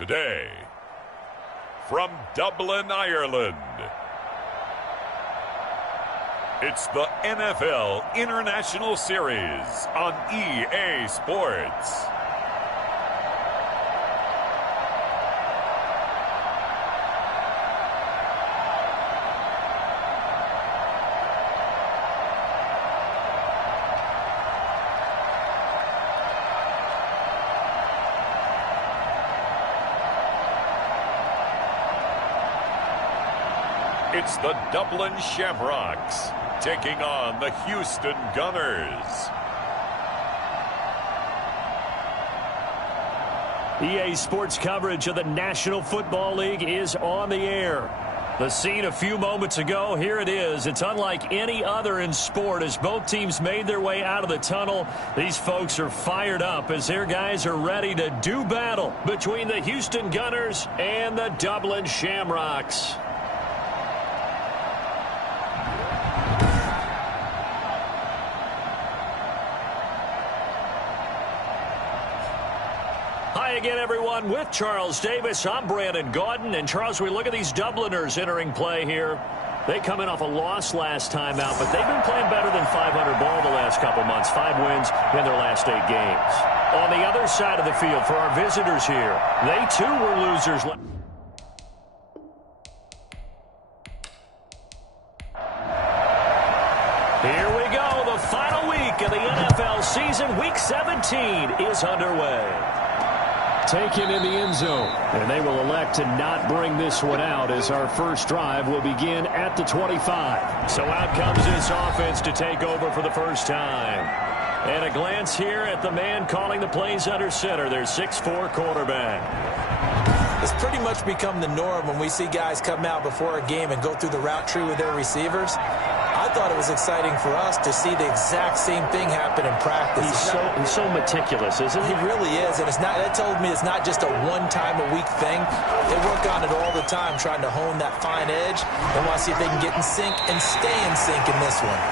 Today, from Dublin, Ireland, it's the NFL International Series on EA Sports. It's the Dublin Shamrocks taking on the Houston Gunners. EA Sports coverage of the National Football League is on the air. The scene a few moments ago, here it is. It's unlike any other in sport as both teams made their way out of the tunnel. These folks are fired up as their guys are ready to do battle between the Houston Gunners and the Dublin Shamrocks. Hi again, everyone. With Charles Davis, I'm Brandon Gaudin. And, Charles, we look at these Dubliners entering play here. They come in off a loss last time out, but they've been playing better than 500 ball the last couple months. 5 wins in their last 8 games. On the other side of the field for our visitors here, they too were losers. Here we go. The final week of the NFL season. Week 17 is underway. Taken in the end zone, and they will elect to not bring this one out as our first drive will begin at the 25. So out comes this offense to take over for the first time. And a glance here at the man calling the plays under center, their 6'4" quarterback. It's pretty much become the norm when we see guys come out before a game and go through the route tree with their receivers. I thought it was exciting for us to see the exact same thing happen in practice. He's so meticulous, isn't he? He really is, and that told me it's not just a one-time-a-week thing. They work on it all the time, trying to hone that fine edge. They want to see if they can get in sync and stay in sync in this one.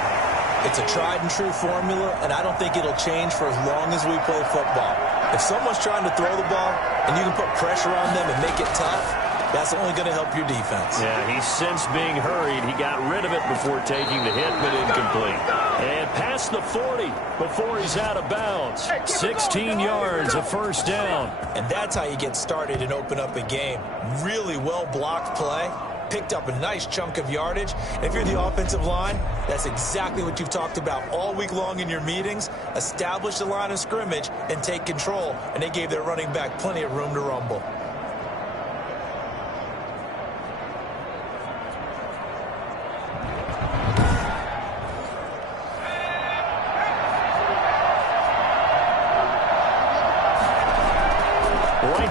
It's a tried-and-true formula, and I don't think it'll change for as long as we play football. If someone's trying to throw the ball and you can put pressure on them and make it tough, that's only going to help your defense. Yeah, he's since being hurried. He got rid of it before taking the hit, but incomplete. And past the 40 before he's out of bounds. 16 yards, a first down. And that's how you get started and open up a game. Really well-blocked play. Picked up a nice chunk of yardage. And if you're the offensive line, that's exactly what you've talked about all week long in your meetings. Establish the line of scrimmage and take control. And they gave their running back plenty of room to rumble.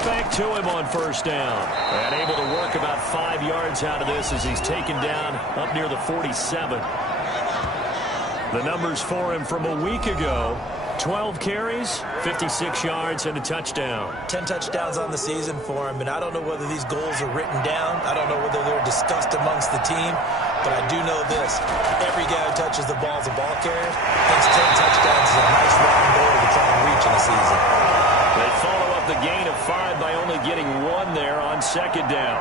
Back to him on first down. And able to work about 5 yards out of this as he's taken down up near the 47. The numbers for him from a week ago: 12 carries, 56 yards, and a touchdown. 10 touchdowns on the season for him, and I don't know whether these goals are written down. I don't know whether they're discussed amongst the team, but I do know this. Every guy who touches the ball is a ball carrier. Thinks 10 touchdowns is a nice round goal to try and reach in a season. They follow up the gain of 5 by only getting 1 there on second down.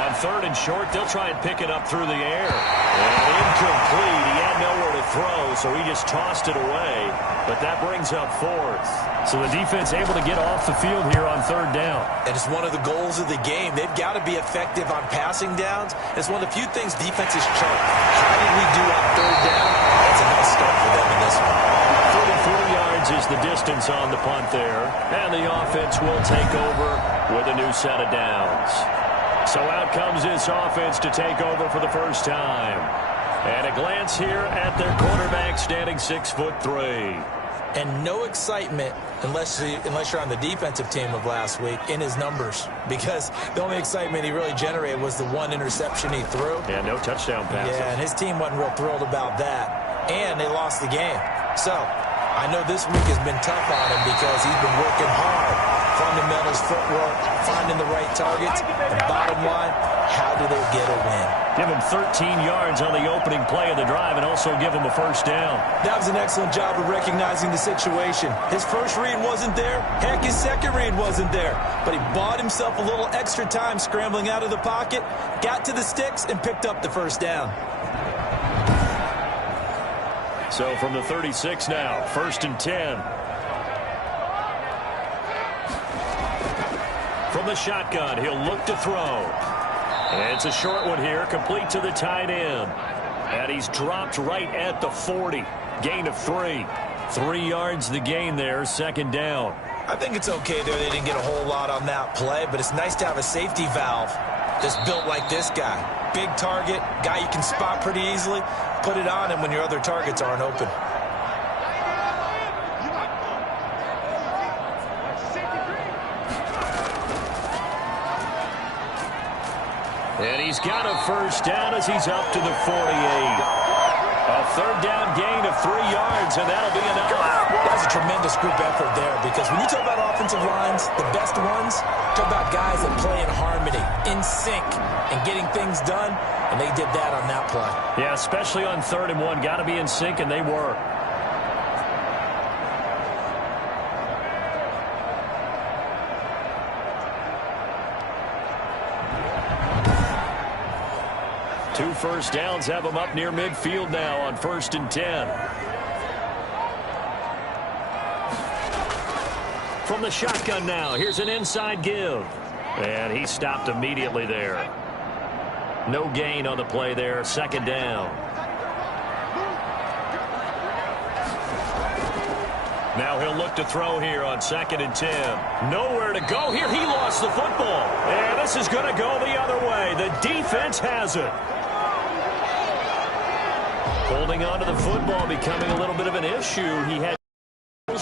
On third and short, they'll try and pick it up through the air. And incomplete. He had nowhere to throw, so he just tossed it away. But that brings up 4th. So the defense able to get off the field here on third down. And it's one of the goals of the game. They've got to be effective on passing downs. It's one of the few things defenses chart. How did we do on third down? That's a nice start for them in this one. 44 yards is the distance on the punt there. And the offense will take over with a new set of downs. So out comes this offense to take over for the first time. And a glance here at their quarterback standing 6'3". And no excitement unless you're on the defensive team of last week in his numbers, because the only excitement he really generated was the 1 interception he threw. Yeah, no touchdown passes. Yeah, and his team wasn't real thrilled about that. And they lost the game. So I know this week has been tough on him because he's been working hard. Fundamentals, footwork, finding the right targets. And bottom line, How do they get a win? Give him 13 yards on the opening play of the drive and also give him a first down. That was an excellent job of recognizing the situation. His first read wasn't there. Heck, his second read wasn't there. But he bought himself a little extra time scrambling out of the pocket, got to the sticks, and picked up the first down. So from the 36 now, 1st and 10. From the shotgun, he'll look to throw. And it's a short one here, complete to the tight end. And he's dropped right at the 40. Gain of 3. 3 yards the gain there, 2nd down. I think it's okay there. They didn't get a whole lot on that play, but it's nice to have a safety valve that's built like this guy. Big target, guy you can spot pretty easily. Put it on him when your other targets aren't open. And he's got a first down as he's up to the 48. A 3rd down gain of 3 yards, and that'll be enough. That's a tremendous group effort there, because when you talk about offensive lines, the best ones, talk about guys that play in harmony, in sync, and getting things done, and they did that on that play. Yeah, especially on 3rd and 1. Got to be in sync, and they were. Two first downs have them up near midfield now on 1st and 10. From the shotgun now, here's an inside give. And he stopped immediately there. No gain on the play there, 2nd down. Now he'll look to throw here on 2nd and 10. Nowhere to go here. He lost the football. And this is going to go the other way. The defense has it. Holding on to the football becoming a little bit of an issue. He had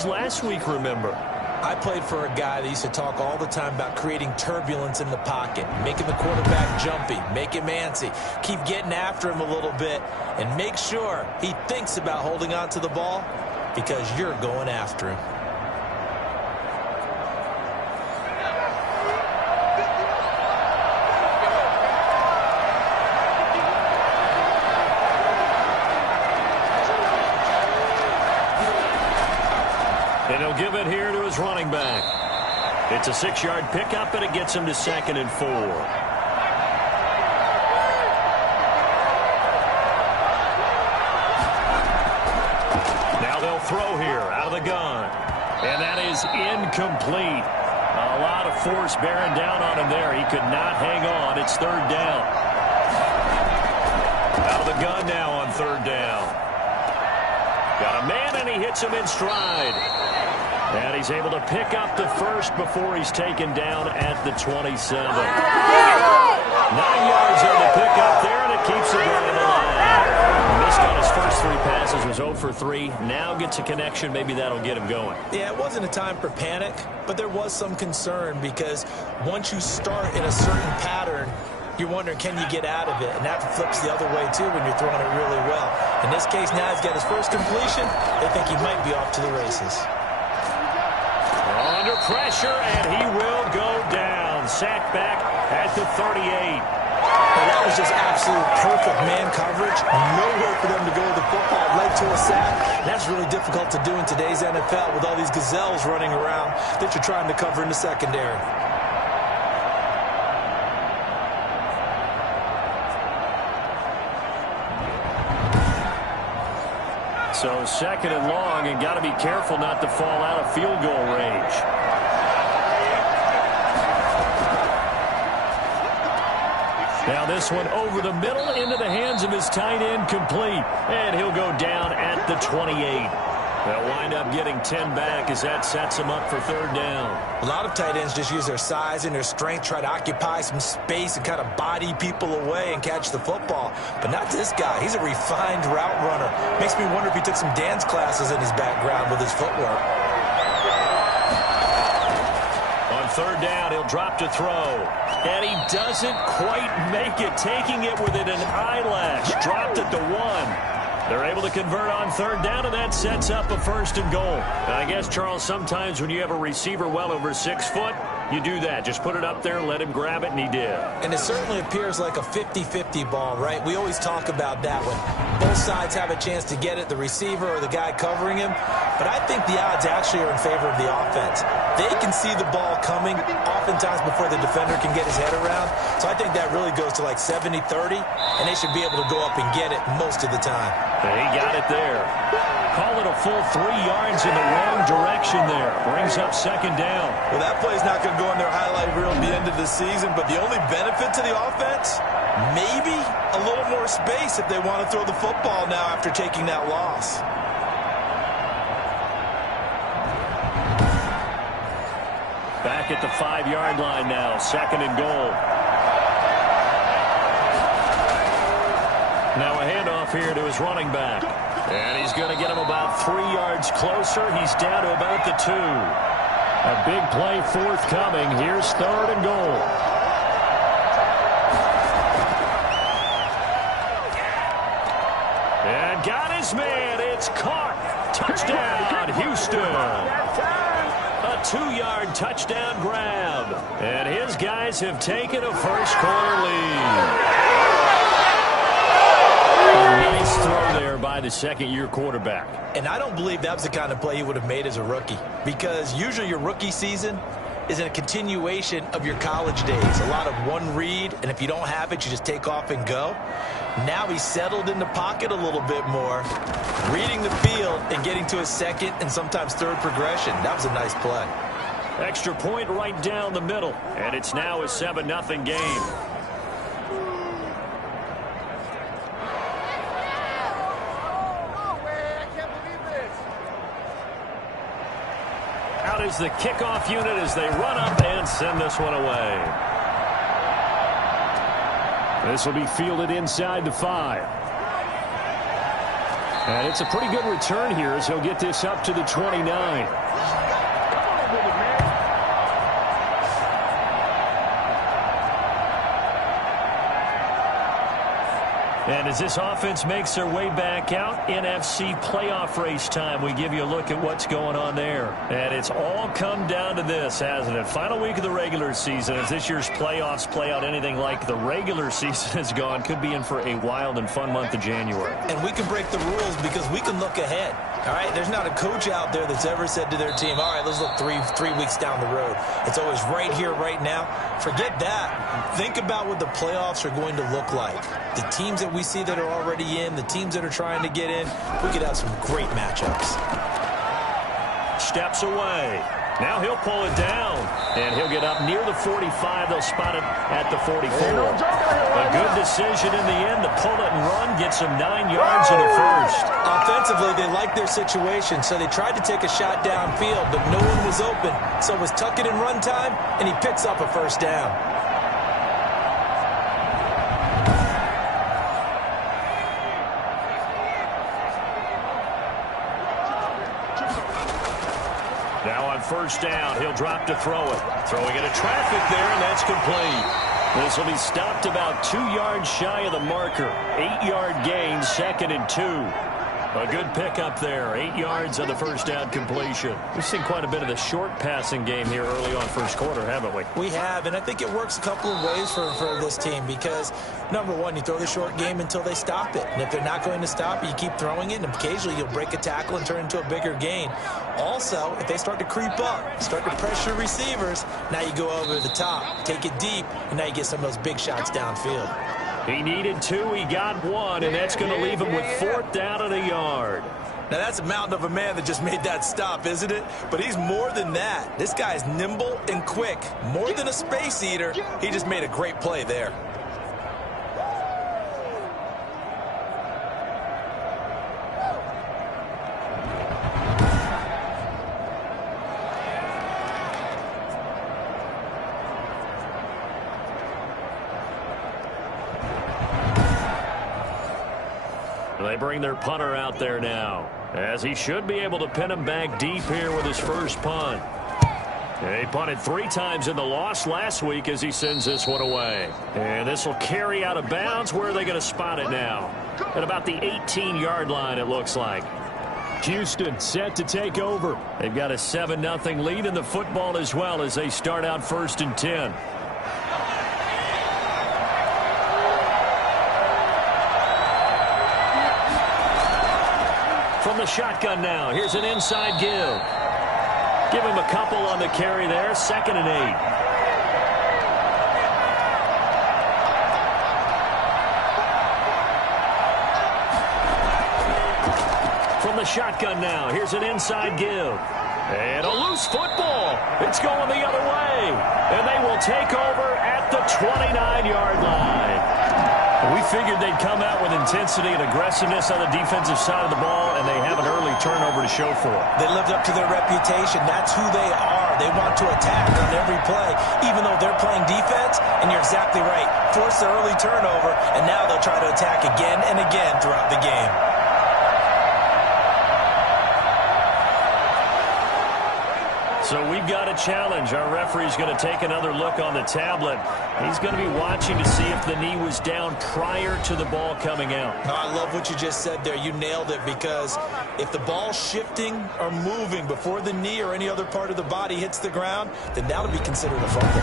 last week, remember. I played for a guy that used to talk all the time about creating turbulence in the pocket, making the quarterback jumpy, make him antsy, keep getting after him a little bit, and make sure he thinks about holding on to the ball because you're going after him. And he'll give it here to his running back. It's a 6-yard pickup, and it gets him to 2nd and 4. Now they'll throw here out of the gun. And that is incomplete. A lot of force bearing down on him there. He could not hang on. It's 3rd down. Out of the gun now on 3rd down. Got a man, and he hits him in stride. And he's able to pick up the first before he's taken down at the 27. 9 yards on the pickup there, and it keeps the drive alive. Missed on his first 3 passes, was 0 for 3. Now gets a connection. Maybe that'll get him going. Yeah, it wasn't a time for panic, but there was some concern because once you start in a certain pattern, you're wondering, can you get out of it? And that flips the other way, too, when you're throwing it really well. In this case, now he's got his first completion. They think he might be off to the races. Under pressure, and he will go down. Sacked back at the 38. Well, that was just absolute perfect man coverage. Nowhere for them to go with the football. Led to a sack. That's really difficult to do in today's NFL with all these gazelles running around that you're trying to cover in the secondary. So 2nd and long, and got to be careful not to fall out of field goal range. Now this one over the middle into the hands of his tight end, complete. And he'll go down at the 28. They'll wind up getting 10 back as that sets him up for 3rd down. A lot of tight ends just use their size and their strength, try to occupy some space and kind of body people away and catch the football. But not this guy. He's a refined route runner. Makes me wonder if he took some dance classes in his background with his footwork. On 3rd down, he'll drop to throw. And he doesn't quite make it, taking it within an eyelash. Dropped at the 1. They're able to convert on third down, and that sets up a 1st and goal. And I guess, Charles, sometimes when you have a receiver well over 6 foot, you do that. Just put it up there, let him grab it, and he did. And it certainly appears like a 50-50 ball, right? We always talk about that when both sides have a chance to get it, the receiver or the guy covering him. But I think the odds actually are in favor of the offense. They can see the ball coming oftentimes before the defender can get his head around. So I think that really goes to like 70-30, and they should be able to go up and get it most of the time. He got it there. Call it a full 3 yards in the wrong direction there. Brings up 2nd down. Well, that play's not going to go in their highlight reel at the end of the season, but the only benefit to the offense, maybe a little more space if they want to throw the football now after taking that loss. Back at the 5-yard line now, 2nd and goal. Now a handoff here to his running back. And he's going to get him about 3 yards closer. He's down to about the 2. A big play forthcoming. Here's 3rd and goal. And got his man. It's caught. Touchdown, Houston. A 2-yard touchdown grab. And his guys have taken a first-quarter lead. Nice throw there by the 2nd-year quarterback. And I don't believe that was the kind of play he would have made as a rookie, because usually your rookie season is a continuation of your college days. A lot of one read, and if you don't have it, you just take off and go. Now he's settled in the pocket a little bit more, reading the field and getting to his 2nd and sometimes 3rd progression. That was a nice play. Extra point right down the middle, and it's now a 7-0 game. Out is the kickoff unit as they run up and send this one away. This will be fielded inside the 5. And it's a pretty good return here as he'll get this up to the 29. And as this offense makes their way back out, NFC playoff race time, we give you a look at what's going on there. And it's all come down to this, hasn't it? Final week of the regular season. As this year's playoffs play out anything like the regular season has gone, could be in for a wild and fun month of January. And we can break the rules because we can look ahead. All right, there's not a coach out there that's ever said to their team, all right, let's look three weeks down the road. It's always right here, right now. Forget that. Think about what the playoffs are going to look like. The teams that we see that are already in, the teams that are trying to get in, we could have some great matchups. Steps away. Now he'll pull it down, and he'll get up near the 45. They'll spot it at the 44. A good decision in the end to pull it and run, get some 9 yards in the first. Offensively, they liked their situation, so they tried to take a shot downfield, but no one was open. So it was tuck it and run time, and he picks up a 1st down. Now on 1st down, he'll drop to throw it. Throwing into traffic there, and that's complete. This will be stopped about 2 yards shy of the marker. 8-yard gain, 2nd and 2. A good pickup there. 8 yards on the 1st down completion. We've seen quite a bit of the short passing game here early on 1st quarter, haven't we? We have, and I think it works a couple of ways for this team because, number one, you throw the short game until they stop it. And if they're not going to stop it, you keep throwing it, and occasionally you'll break a tackle and turn into a bigger gain. Also, if they start to creep up, start to pressure receivers, now you go over the top, take it deep, and now you get some of those big shots downfield. He needed 2, he got 1, and that's going to leave him with 4th down and a yard. Now, that's a mountain of a man that just made that stop, isn't it? But he's more than that. This guy's nimble and quick. More than a space eater, he just made a great play there. They bring their punter out there now, as he should be able to pin him back deep here with his first punt. He punted 3 times in the loss last week as he sends this one away. And this will carry out of bounds. Where are they going to spot it now? At about the 18-yard line, it looks like. Houston set to take over. They've got a 7-0 lead in the football as well as they start out 1st and 10. From the shotgun now, here's an inside give. Give him a couple on the carry there, 2nd and 8. From the shotgun now, here's an inside give. And a loose football. It's going the other way. And they will take over at the 29-yard line. We figured they'd come out with intensity and aggressiveness on the defensive side of the ball, and they have an early turnover to show for it. They lived up to their reputation. That's who they are. They want to attack on every play, even though they're playing defense. And you're exactly right. Force the early turnover, and now they'll try to attack again and again throughout the game. So we've got a challenge. Our referee's going to take another look on the tablet. He's going to be watching to see if the knee was down prior to the ball coming out. Oh, I love what you just said there. You nailed it, because if the ball's shifting or moving before the knee or any other part of the body hits the ground, then that'll be considered a fumble.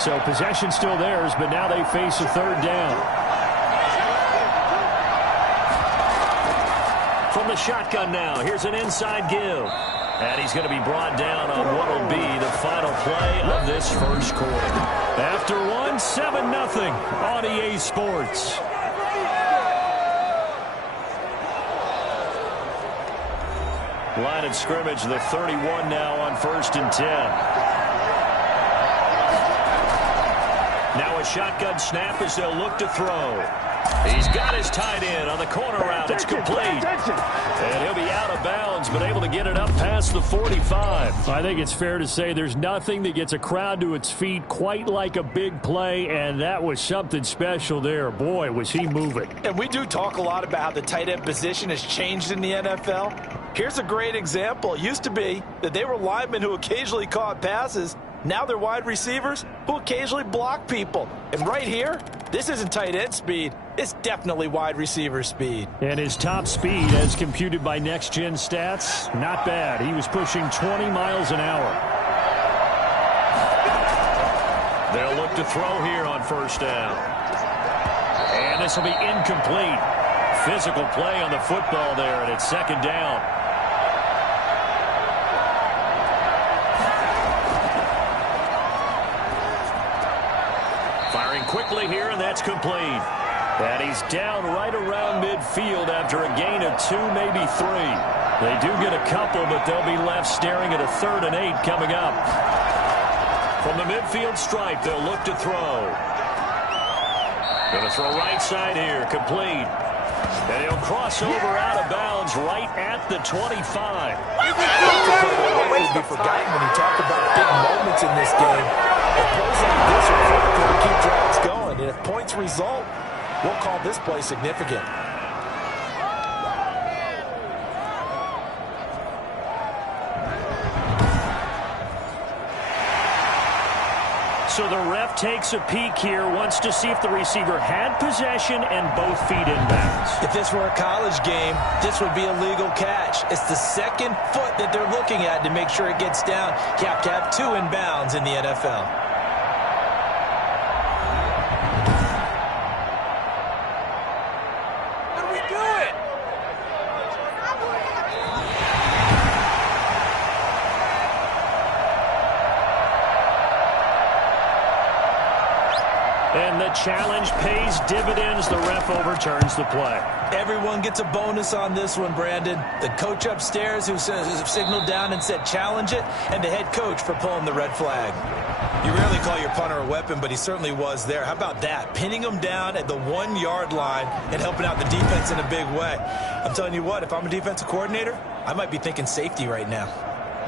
So possession still theirs, but now they face a 3rd down. From the shotgun now, here's an inside give. And he's going to be brought down on what will be the final play of this 1st quarter. After one, 7-0 on EA Sports. Line of scrimmage, the 31 now on 1st and 10. Now a shotgun snap as they'll look to throw. He's got his tight end on the corner route. It's complete. And he'll be out of bounds, but able to get it up past the 45. I think it's fair to say there's nothing that gets a crowd to its feet quite like a big play, and that was something special there. Boy, was he moving. And we do talk a lot about how the tight end position has changed in the NFL. Here's a great example. It used to be that they were linemen who occasionally caught passes. Now they're wide receivers who occasionally block people. And right here, this isn't tight end speed. It's definitely wide receiver speed. And his top speed, as computed by Next Gen Stats, not bad. He was pushing 20 miles an hour. They'll look to throw here on 1st down. And this will be incomplete. Physical play on the football there, and it's 2nd down. Quickly here, and that's complete. And he's down right around midfield after a gain of 2, maybe 3. They do get a couple, but they'll be left staring at a 3rd and 8 coming up. From the midfield stripe, they'll look to throw. Going to throw right side here, complete. And he'll cross over out of bounds right at the 25. Always be forgotten when you talk about big moments in this game. And plays like this are critical to keep drives going. And if points result, we'll call this play significant. So the ref takes a peek here, wants to see if the receiver had possession and both feet inbounds. If this were a college game, this would be a legal catch. It's the 2nd foot that they're looking at to make sure it gets down. You have to have 2 inbounds in the NFL. And the challenge pays dividends. The ref overturns the play. Everyone gets a bonus on this one, Brandon. The coach upstairs who signaled down and said challenge it, and the head coach for pulling the red flag. You rarely call your punter a weapon, but he certainly was there. How about that? Pinning him down at the 1-yard line and helping out the defense in a big way. I'm telling you what, if I'm a defensive coordinator, I might be thinking safety right now.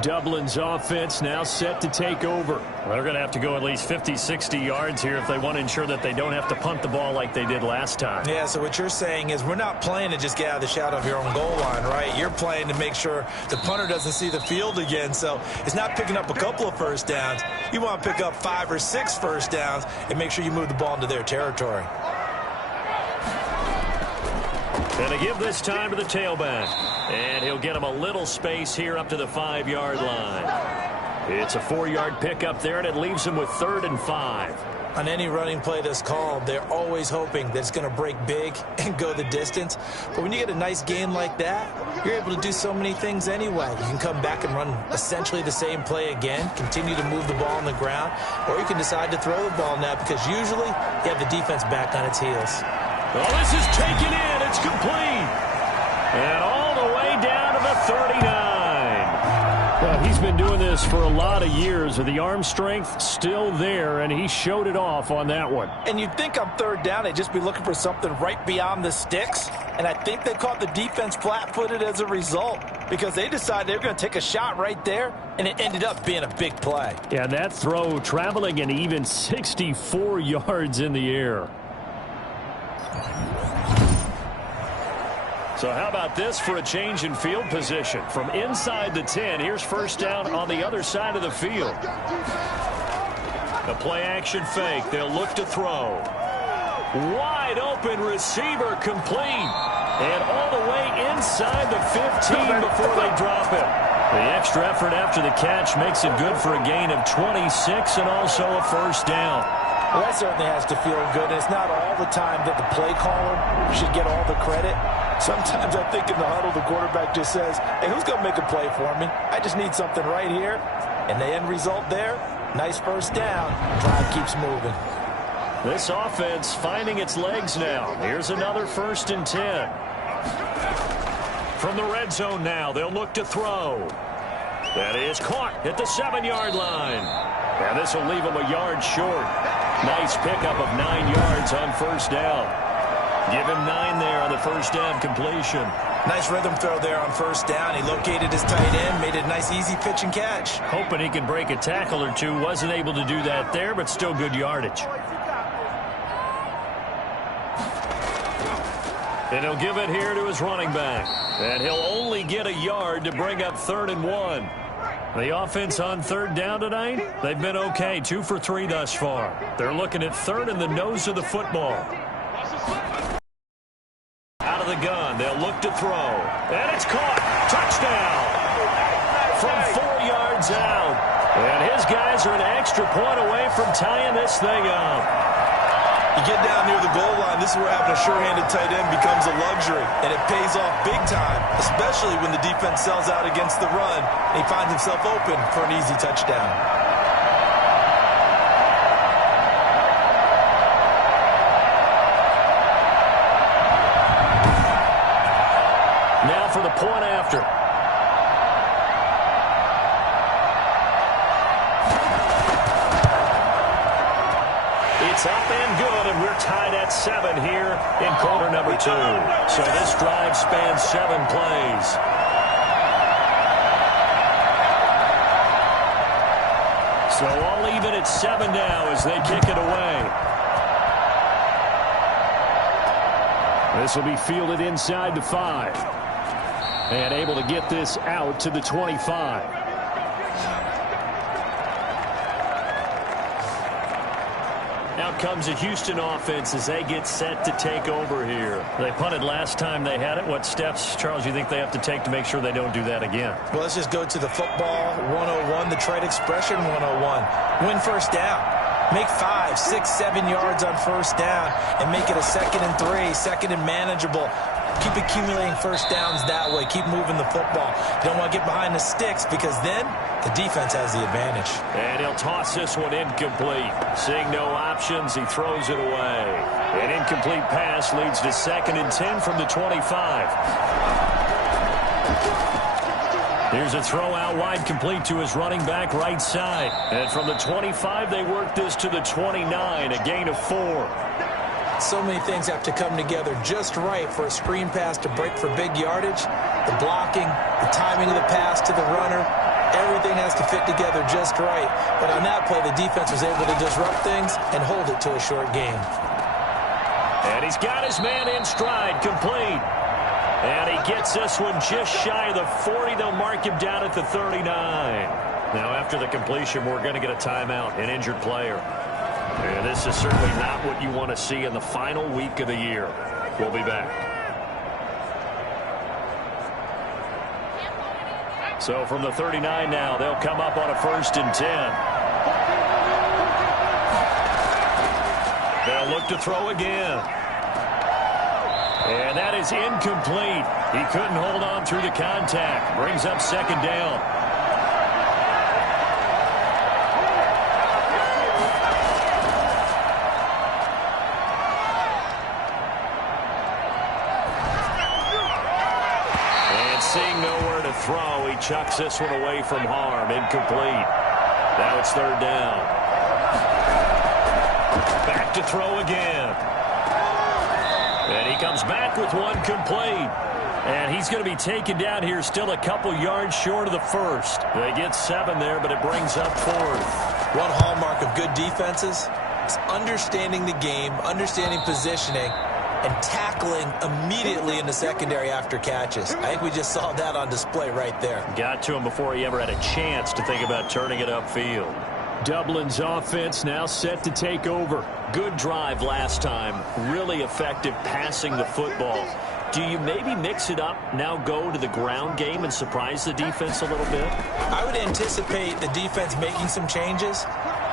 Dublin's offense now set to take over. Well, they're going to have to go at least 50, 60 yards here if they want to ensure that they don't have to punt the ball like they did last time. Yeah, so what you're saying is we're not playing to just get out of the shadow of your own goal line, right? You're playing to make sure the punter doesn't see the field again. So it's not picking up a couple of first downs. You want to pick up 5 or 6 first downs and make sure you move the ball into their territory. And they give this time to the tailback. And he'll get him a little space here up to the 5-yard line. It's a 4-yard pickup there, and it leaves him with 3rd and 5. On any running play that's called, they're always hoping that it's going to break big and go the distance. But when you get a nice gain like that, you're able to do so many things anyway. You can come back and run essentially the same play again, continue to move the ball on the ground, or you can decide to throw the ball now because usually you have the defense back on its heels. Well, this is taken in. It's complete. And all the way down to the 39. Well, he's been doing this for a lot of years with the arm strength still there, and he showed it off on that one. And you'd think on 3rd down they'd just be looking for something right beyond the sticks, and I think they caught the defense flat-footed as a result because they decided they were going to take a shot right there, and it ended up being a big play. Yeah, that throw traveling an even 64 yards in the air. So how about this for a change in field position? From inside the 10, here's first down on the other side of the field. The play-action fake. They'll look to throw. Wide open receiver complete. And all the way inside the 15 before they drop it. The extra effort after the catch makes it good for a gain of 26 and also a first down. Well, that certainly has to feel good. It's not all the time that the play caller should get all the credit. Sometimes I think in the huddle, the quarterback just says, hey, who's going to make a play for me? I just need something right here. And the end result there, nice first down. Drive keeps moving. This offense finding its legs now. Here's another 1st and 10. From the red zone now, they'll look to throw. That is caught at the 7-yard line. And this will leave him a yard short. Nice pickup of 9 yards on first down. Give him 9 there on the first down completion. Nice rhythm throw there on first down. He located his tight end, made it a nice easy pitch and catch. Hoping he could break a tackle or two. Wasn't able to do that there, but still good yardage. And he'll give it here to his running back. And he'll only get a yard to bring up 3rd and 1. The offense on 3rd down tonight, they've been okay. 2 for 3 thus far. They're looking at 3rd in the nose of the football. Out of the gun, they'll look to throw. And it's caught. Touchdown. From 4 yards out. And his guys are an extra point away from tying this thing up. You get down near the goal line, this is where having a sure-handed tight end becomes a luxury, and it pays off big time, especially when the defense sells out against the run, and he finds himself open for an easy touchdown. Now for the point after. It's up and good, and we're tied at 7 here in quarter number 2. So this drive spans 7 plays. So all even at 7 now as they kick it away. This will be fielded inside the 5. And able to get this out to the 25. Out comes a Houston offense as they get set to take over here. They punted last time they had it. What steps, Charles, you think they have to take to make sure they don't do that again? Well, let's just go to the football 101, the trade expression 101. Win first down. Make 5, 6, 7 yards on first down and make it a 2nd and 3, 2nd and manageable. Keep accumulating first downs that way. Keep moving the football. You don't want to get behind the sticks because then the defense has the advantage. And he'll toss this one incomplete. Seeing no options, he throws it away. An incomplete pass leads to 2nd and 10 from the 25. Here's a throw out wide complete to his running back right side. And from the 25, they work this to the 29, a gain of 4. So many things have to come together just right for a screen pass to break for big yardage. The blocking, the timing of the pass to the runner, Everything has to fit together just right. But on that play, the defense was able to disrupt things and hold it to a short game. And he's got his man in stride, complete. And he gets this one just shy of the 40. They'll mark him down at the 39. Now, after the completion, we're going to get a timeout, an injured player. And this is certainly not what you want to see in the final week of the year. We'll be back. So from the 39 now, they'll come up on a 1st and 10. They'll look to throw again. And that is incomplete. He couldn't hold on through the contact. Brings up 2nd down. And seeing nowhere to throw, he chucks this one away from harm. Incomplete. Now it's 3rd down. Back to throw again. And he comes back with one complete. And he's going to be taken down here still a couple yards short of the 1st. They get 7 there, but it brings up 4th. One hallmark of good defenses is understanding the game, understanding positioning, and tackling immediately in the secondary after catches. I think we just saw that on display right there. Got to him before he ever had a chance to think about turning it upfield. Dublin's offense now set to take over. Good drive last time. Really effective passing the football. Do you maybe mix it up, now go to the ground game and surprise the defense a little bit? I would anticipate the defense making some changes,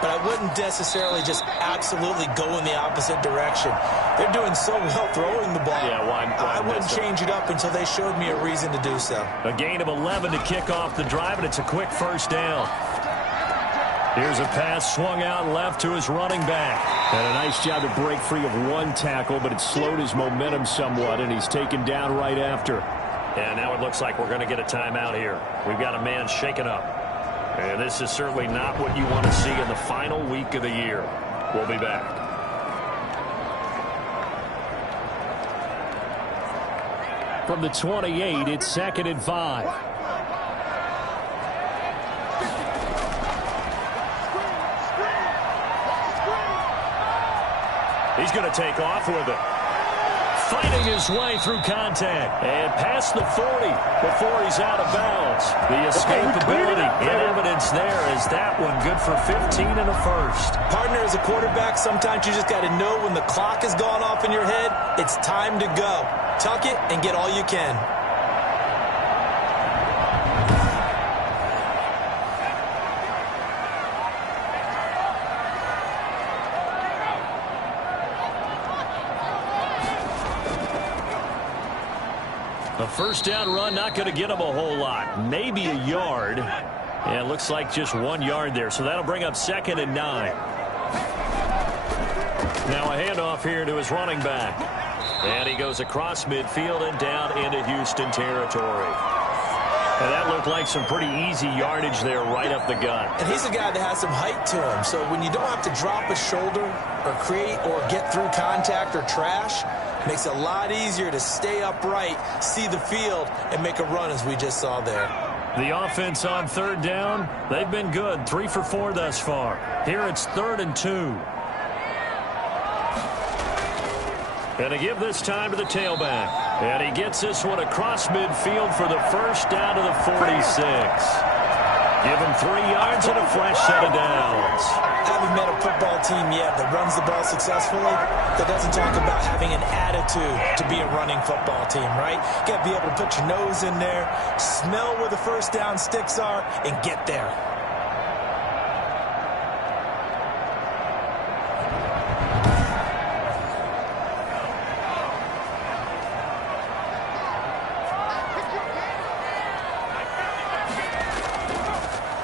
but I wouldn't necessarily just absolutely go in the opposite direction. They're doing so well throwing the ball. Yeah, why I wouldn't change it up until they showed me a reason to do so. A gain of 11 to kick off the drive, and it's a quick 1st down. Here's a pass swung out left to his running back. And a nice job to break free of one tackle, but it slowed his momentum somewhat, and he's taken down right after. And now it looks like we're going to get a timeout here. We've got a man shaken up. And this is certainly not what you want to see in the final week of the year. We'll be back. From the 28, it's 2nd and 5. He's going to take off with it. Fighting his way through contact. And past the 40 before he's out of bounds. The escapability in evidence there is that one good for 15 and a 1st. Partner, as a quarterback, sometimes you just got to know when the clock has gone off in your head, it's time to go. Tuck it and get all you can. A 1st down run, not going to get him a whole lot. Maybe a yard. And it looks like just 1 yard there. So that'll bring up 2nd and 9. Now a handoff here to his running back. And he goes across midfield and down into Houston territory. And that looked like some pretty easy yardage there right up the gut. And he's a guy that has some height to him. So when you don't have to drop a shoulder or create or get through contact or trash, it makes it a lot easier to stay upright, see the field, and make a run as we just saw there. The offense on 3rd down, they've been good. 3 for 4 thus far. Here it's 3rd and 2. And to give this time to the tailback. And he gets this one across midfield for the 1st down to the 46. Give him 3 yards and a fresh set of downs. Haven't met a football team yet that runs the ball successfully that doesn't talk about having an attitude to be a running football team, right? You got to be able to put your nose in there, smell where the 1st down sticks are, and get there.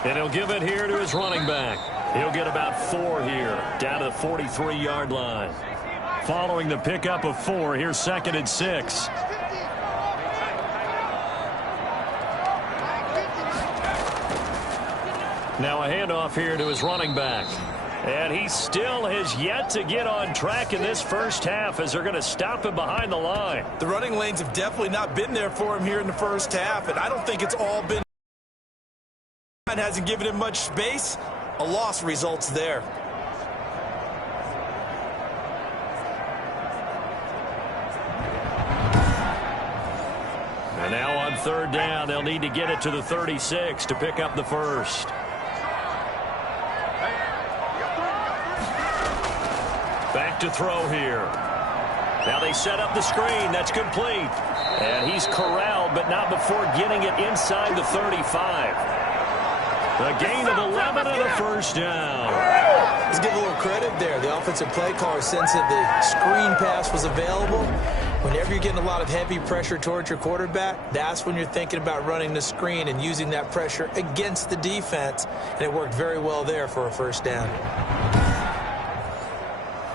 And he'll give it here to his running back. He'll get about 4 here, down to the 43-yard line. Following the pickup of 4, here's 2nd and 6. Now a handoff here to his running back. And he still has yet to get on track in this 1st half as they're going to stop him behind the line. The running lanes have definitely not been there for him here in the 1st half, and I don't think it's all been Hasn't given him much space. A loss results there. And now on third down, they'll need to get it to the 36 to pick up the first. Back to throw here. Now they set up the screen. That's complete. And he's corralled, but not before getting it inside the 35. A gain of 11 and a first down. Let's give a little credit there. The offensive play caller sensed that the screen pass was available. Whenever you're getting a lot of heavy pressure towards your quarterback, that's when you're thinking about running the screen and using that pressure against the defense. And it worked very well there for a first down.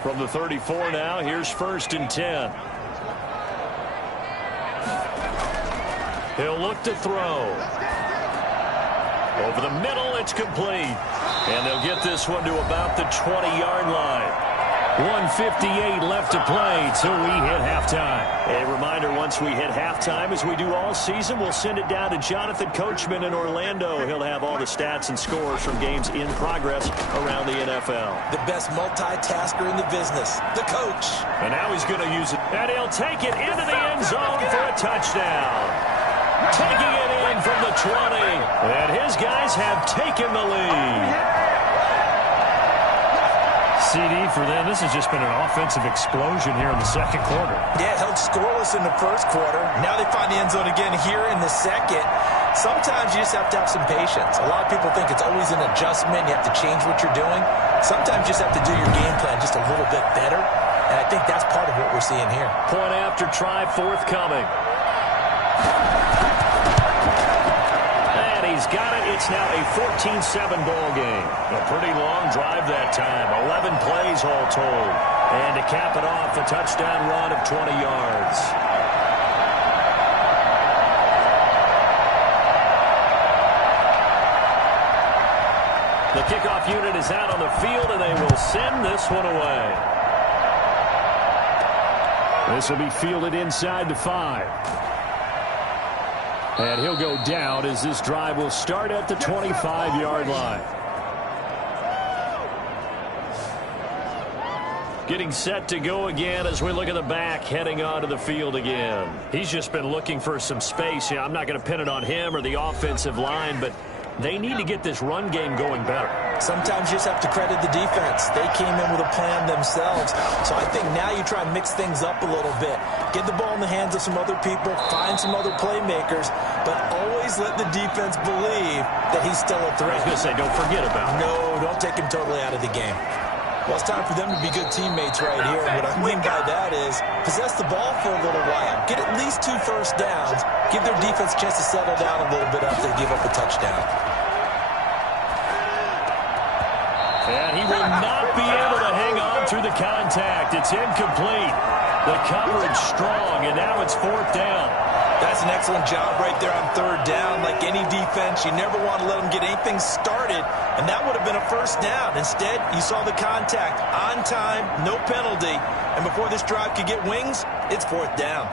From the 34 now, here's 1st and 10. He'll look to throw. Over the middle, it's complete. And they'll get this one to about the 20-yard line. 1:58 left to play till we hit halftime. A reminder, once we hit halftime, as we do all season, we'll send it down to Jonathan Coachman in Orlando. He'll have all the stats and scores from games in progress around the NFL. The best multitasker in the business, the coach. And now he's going to use it. And he'll take it into the end zone for a touchdown. Taking it in from the 20. And his guys have taken the lead. CD for them. This has just been an offensive explosion here in the second quarter. Yeah, held scoreless in the first quarter. Now they find the end zone again here in the second. Sometimes you just have to have some patience. A lot of people think it's always an adjustment. You have to change what you're doing. Sometimes you just have to do your game plan just a little bit better. And I think that's part of what we're seeing here. Point after try forthcoming. He's got it. It's now a 14-7 ball game. A pretty long drive that time. 11 plays all told. And to cap it off, a touchdown run of 20 yards. The kickoff unit is out on the field, and they will send this one away. This will be fielded inside the 5. And he'll go down as this drive will start at the 25-yard line. Getting set to go again as we look at the back heading onto the field again. He's just been looking for some space. I'm not going to pin it on him or the offensive line, but they need to get this run game going better. Sometimes you just have to credit the defense. They came in with a plan themselves. So I think now you try and mix things up a little bit. Get the ball in the hands of some other people, find some other playmakers, but always let the defense believe that he's still a threat. I was going to say, don't forget about him. No, don't take him totally out of the game. Well, it's time for them to be good teammates right here. And what I mean by that is possess the ball for a little while. Get at least 2 first downs. Give their defense a chance to settle down a little bit after they give up a touchdown. And he will not be able to hang on through the contact. It's incomplete. The coverage strong, and now it's 4th down. That's an excellent job right there on 3rd down. Like any defense, you never want to let them get anything started, and that would have been a first down. Instead, you saw the contact on time, no penalty, and before this drive could get wings, it's 4th down.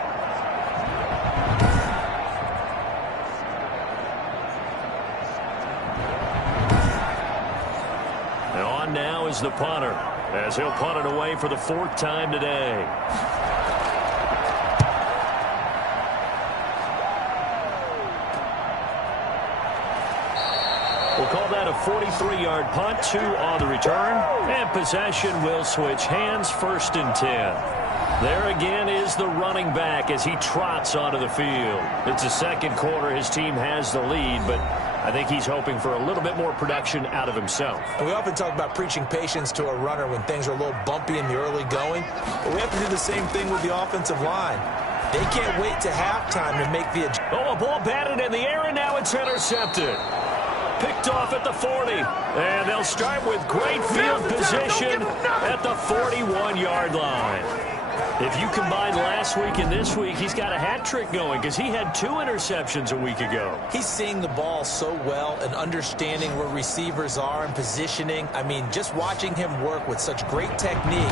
And on now is the punter, as he'll punt it away for the 4th time today. We'll call that a 43-yard punt, 2 on the return, and possession will switch hands, 1st and 10. There again is the running back as he trots onto the field. It's the second quarter. His team has the lead, but I think he's hoping for a little bit more production out of himself. And we often talk about preaching patience to a runner when things are a little bumpy in the early going, but we have to do the same thing with the offensive line. They can't wait to halftime to make the adjustment. Oh, a ball batted in the air, and now it's intercepted. Picked off at the 40, and they'll start with great field position at the 41-yard line. If you combine last week and this week, he's got a hat trick going because he had 2 interceptions a week ago. He's seeing the ball so well and understanding where receivers are and positioning. I mean, just watching him work with such great technique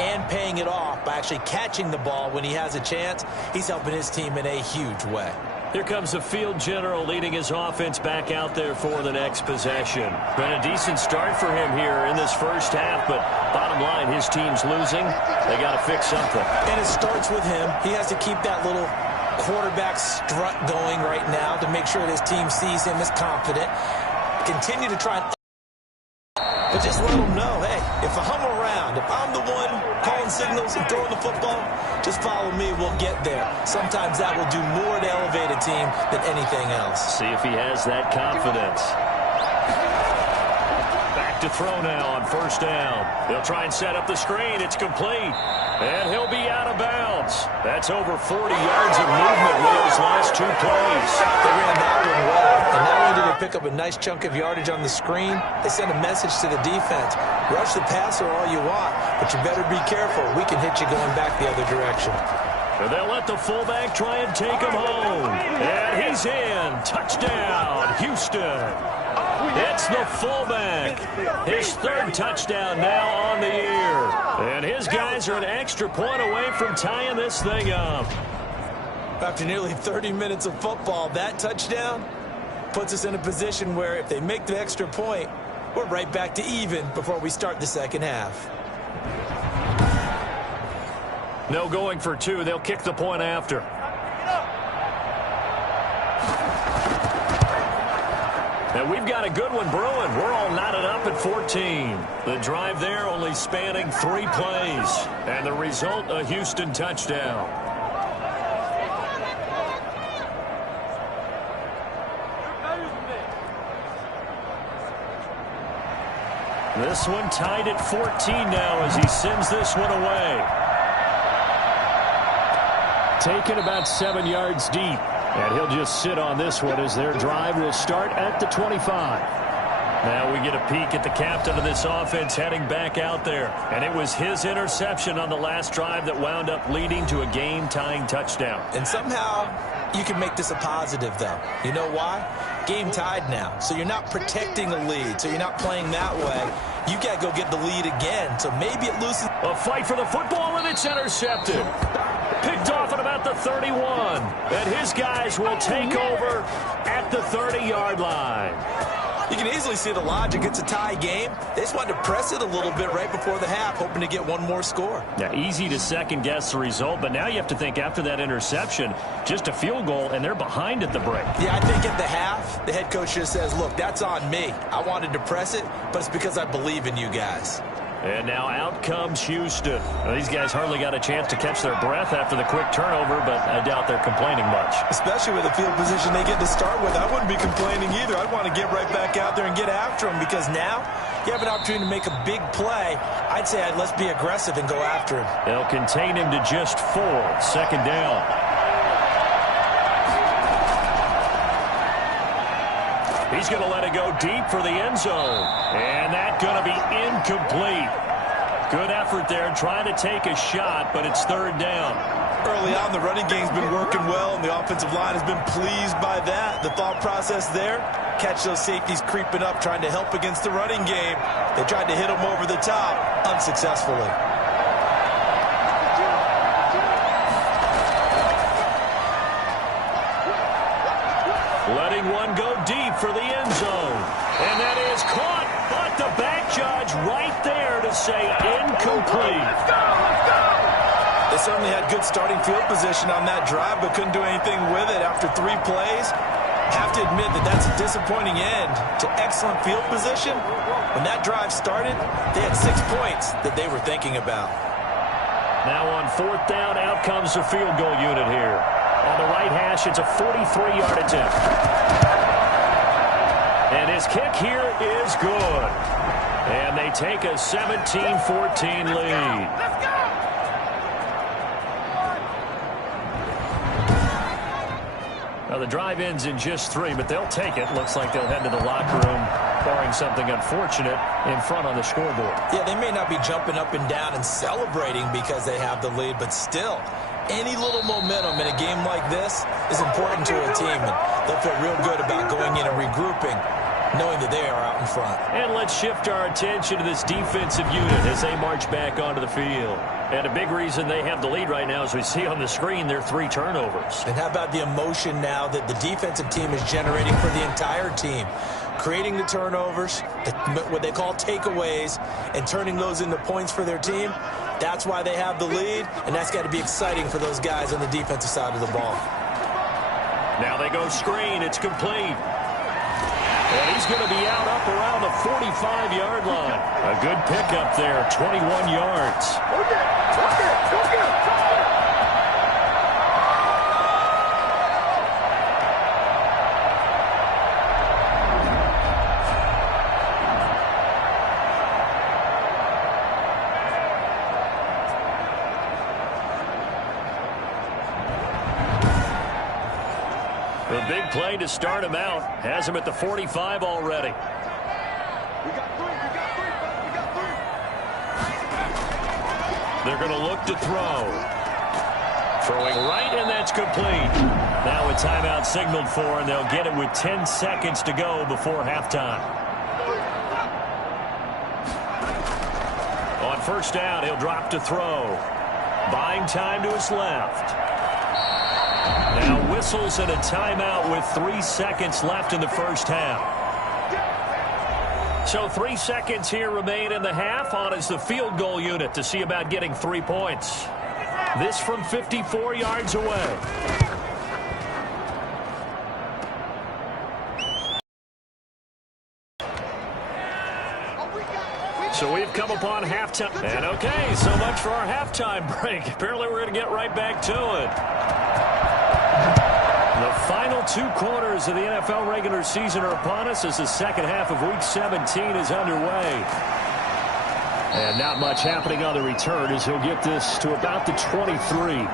and paying it off by actually catching the ball when he has a chance, he's helping his team in a huge way. Here comes the field general leading his offense back out there for the next possession. Been a decent start for him here in this first half, but bottom line, his team's losing. They got to fix something. And it starts with him. He has to keep that little quarterback strut going right now to make sure that his team sees him as confident. Continue to try and... But just let them know, hey, if I'm around, if I'm the one calling signals and throwing the football, just follow me, we'll get there. Sometimes that will do more to elevate a team than anything else. See if he has that confidence. Back to throw now on first down. They'll try and set up the screen. It's complete. And he'll be out of bounds. That's over 40 yards of movement with those last 2 plays. They ran that one well. And not only did they pick up a nice chunk of yardage on the screen, they sent a message to the defense. Rush the passer all you want, but you better be careful. We can hit you going back the other direction. And they'll let the fullback try and take him home. And he's in. Touchdown, Houston. It's the fullback. His 3rd touchdown now on the year. And his guys are an extra point away from tying this thing up. After nearly 30 minutes of football, that touchdown puts us in a position where if they make the extra point, we're right back to even before we start the second half. No going for 2. They'll kick the point after. And we've got a good one brewing. We're all knotted up at 14. The drive there only spanning 3 plays. And the result, a Houston touchdown. This one tied at 14 now as he sends this one away. Taken about 7 yards deep. And he'll just sit on this one as their drive will start at the 25. Now we get a peek at the captain of this offense heading back out there. And it was his interception on the last drive that wound up leading to a game-tying touchdown. And somehow you can make this a positive, though. You know why? Game tied now. So you're not protecting a lead. So you're not playing that way. You got to go get the lead again. So maybe it loosens. A fight for the football, and it's intercepted. Picked off at about the 31. And his guys will take over at the 30-yard line. You can easily see the logic. It's a tie game. They just wanted to press it a little bit right before the half, hoping to get one more score. Yeah, easy to second-guess the result, but now you have to think after that interception, just a field goal, and they're behind at the break. Yeah, I think at the half, the head coach just says, look, that's on me. I wanted to press it, but it's because I believe in you guys. And now out comes Houston. Well, these guys hardly got a chance to catch their breath after the quick turnover, but I doubt they're complaining much. Especially with the field position they get to start with. I wouldn't be complaining either. I'd want to get right back out there and get after them because now you have an opportunity to make a big play. I'd say let's be aggressive and go after him. They'll contain him to just 4. Second down. He's going to let it go deep for the end zone. And that's going to be incomplete. Good effort there trying to take a shot, but it's 3rd down. Early on, the running game's been working well, and the offensive line has been pleased by that. The thought process there, catch those safeties creeping up, trying to help against the running game. They tried to hit them over the top, unsuccessfully. Letting one go deep for the end zone. And that is caught, but the back judge right there to say incomplete. Let's go, let's go! They certainly had good starting field position on that drive, but couldn't do anything with it after 3 plays. Have to admit that that's a disappointing end to excellent field position. When that drive started, they had 6 points that they were thinking about. Now on 4th down, out comes the field goal unit here. On the right hash, it's a 43-yard attempt. And his kick here is good. And they take a 17-14 lead. Let's go! Now the drive ends in just 3, but they'll take it. Looks like they'll head to the locker room, barring something unfortunate, in front on the scoreboard. Yeah, they may not be jumping up and down and celebrating because they have the lead, but still, any little momentum in a game like this is important to a team, and they'll feel real good about going in and regrouping, knowing that they are out in front. And let's shift our attention to this defensive unit as they march back onto the field. And a big reason they have the lead right now, as we see on the screen, their 3 turnovers. And how about the emotion now that the defensive team is generating for the entire team? Creating the turnovers, what they call takeaways, and turning those into points for their team. That's why they have the lead, and that's got to be exciting for those guys on the defensive side of the ball. Now they go screen. It's complete. And he's going to be out up around the 45-yard line. A good pickup there, 21 yards. The big play to start him out. Has him at the 45 already. They're going to look to throw. Throwing right, and that's complete. Now a timeout signaled for, and they'll get it with 10 seconds to go before halftime. On first down, he'll drop to throw. Buying time to his left. Now whistles and a timeout with 3 seconds left in the first half. So 3 seconds here remain in the half. On is the field goal unit to see about getting 3 points. This from 54 yards away. So we've come upon halftime. And okay, so much for our halftime break. Apparently we're going to get right back to it. The final 2 quarters of the NFL regular season are upon us as the second half of Week 17 is underway. And not much happening on the return as he'll get this to about the 23.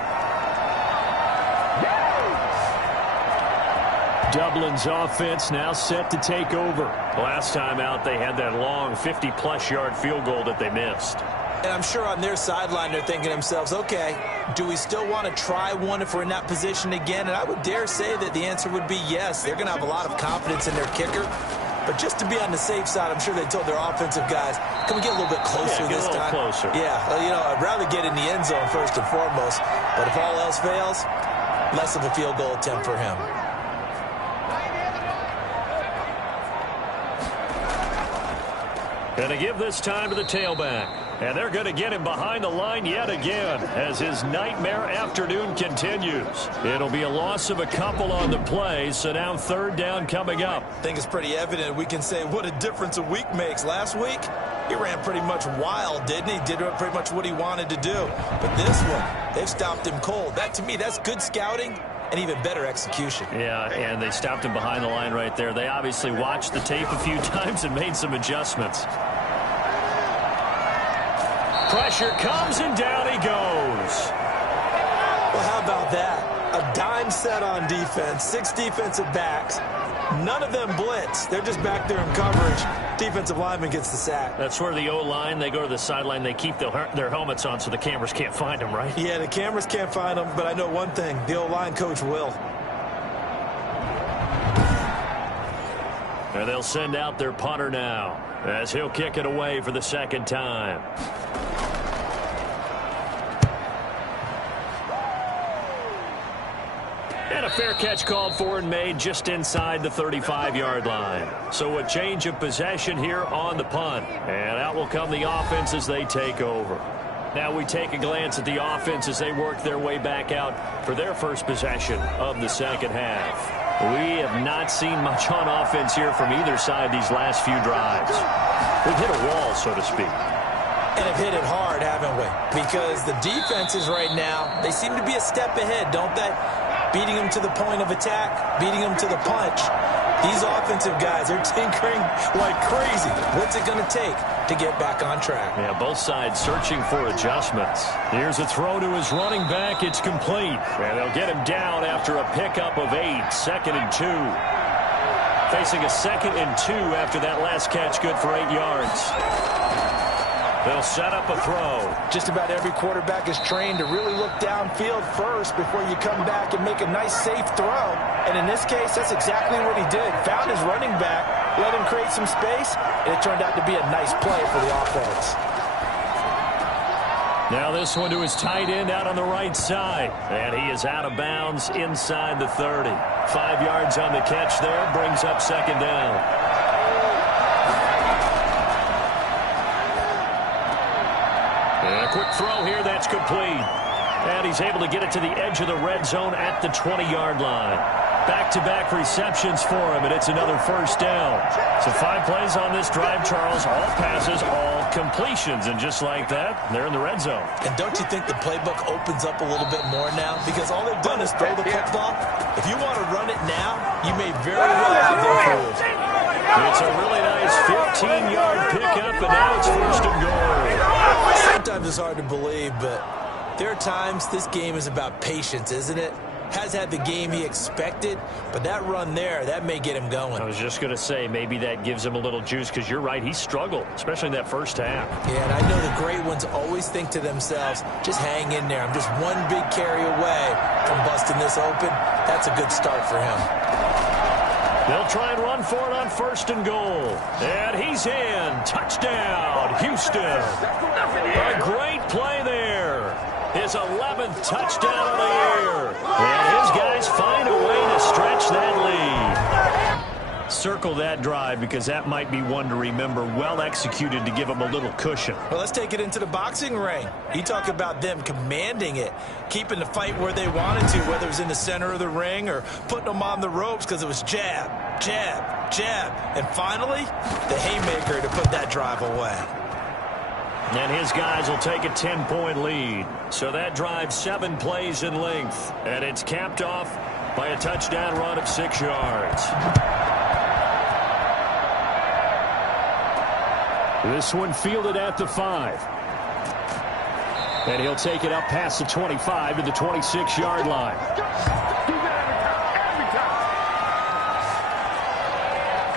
Dublin's offense now set to take over. Last time out, they had that long 50-plus yard field goal that they missed. And I'm sure on their sideline they're thinking to themselves, okay, do we still want to try one if we're in that position again? And I would dare say that the answer would be yes. They're going to have a lot of confidence in their kicker. But just to be on the safe side, I'm sure they told their offensive guys, can we get a little bit closer this time? Closer. Yeah, well, you know, I'd rather get in the end zone first and foremost. But if all else fails, less of a field goal attempt for him. Going to give this time to the tailback. And they're going to get him behind the line yet again as his nightmare afternoon continues. It'll be a loss of a couple on the play, so now third down coming up. I think it's pretty evident. We can say what a difference a week makes. Last week, he ran pretty much wild, didn't he? Did pretty much what he wanted to do. But this one, they've stopped him cold. That, to me, that's good scouting and even better execution. Yeah, and they stopped him behind the line right there. They obviously watched the tape a few times and made some adjustments. Pressure comes, and down he goes. Well, how about that? A dime set on defense, 6 defensive backs. None of them blitz. They're just back there in coverage. Defensive lineman gets the sack. That's where the O-line, they go to the sideline, they keep their helmets on so the cameras can't find them, right? Yeah, the cameras can't find them, but I know one thing. The O-line coach will. And they'll send out their punter now as he'll kick it away for the second time. And a fair catch called for and made just inside the 35-yard line. So a change of possession here on the punt. And out will come the offense as they take over. Now we take a glance at the offense as they work their way back out for their first possession of the second half. We have not seen much on offense here from either side these last few drives. We've hit a wall, so to speak. And have hit it hard, haven't we? Because the defenses right now, they seem to be a step ahead, don't they? Beating them to the point of attack, beating them to the punch. These offensive guys, they're tinkering like crazy. What's it going to take to get back on track? Yeah, both sides searching for adjustments. Here's a throw to his running back. It's complete. And they'll get him down after a pickup of 8, 2nd and 2. Facing a 2nd and 2 after that last catch, good for 8 yards. They'll set up a throw. Just about every quarterback is trained to really look downfield first before you come back and make a nice, safe throw. And in this case, that's exactly what he did. Found his running back, let him create some space, and it turned out to be a nice play for the offense. Now this one to his tight end out on the right side. And he is out of bounds inside the 30. 5 yards on the catch there, brings up second down. And a quick throw here, that's complete. And he's able to get it to the edge of the red zone at the 20-yard line. Back-to-back receptions for him, and it's another first down. So 5 plays on this drive, Charles. All passes, all completions. And just like that, they're in the red zone. And don't you think the playbook opens up a little bit more now? Because all they've done is throw the football. If you want to run it now, you may very well have to improve. It's a really nice 15-yard pickup, and now it's first and goal. Sometimes it's hard to believe, but there are times this game is about patience, isn't it? Has had the game he expected, but that run there, that may get him going. I was just going to say, maybe that gives him a little juice, because you're right, he struggled, especially in that first half. Yeah, and I know the great ones always think to themselves, just hang in there. I'm just one big carry away from busting this open. That's a good start for him. They'll try and run for it on first and goal. And he's in. Touchdown, Houston. A great play there. His 11th touchdown of the year. And his guys find a way to stretch that lead. Circle that drive, because that might be one to remember. Well executed to give him a little cushion. Well, let's take it into the boxing ring. You talk about them commanding it, keeping the fight where they wanted to, whether it was in the center of the ring or putting them on the ropes, because it was jab, jab, jab. And finally, the haymaker to put that drive away. And his guys will take a 10-point lead. So that drive 7 plays in length. And it's capped off by a touchdown run of 6 yards. This one fielded at the 5. And he'll take it up past the 25 to the 26-yard line.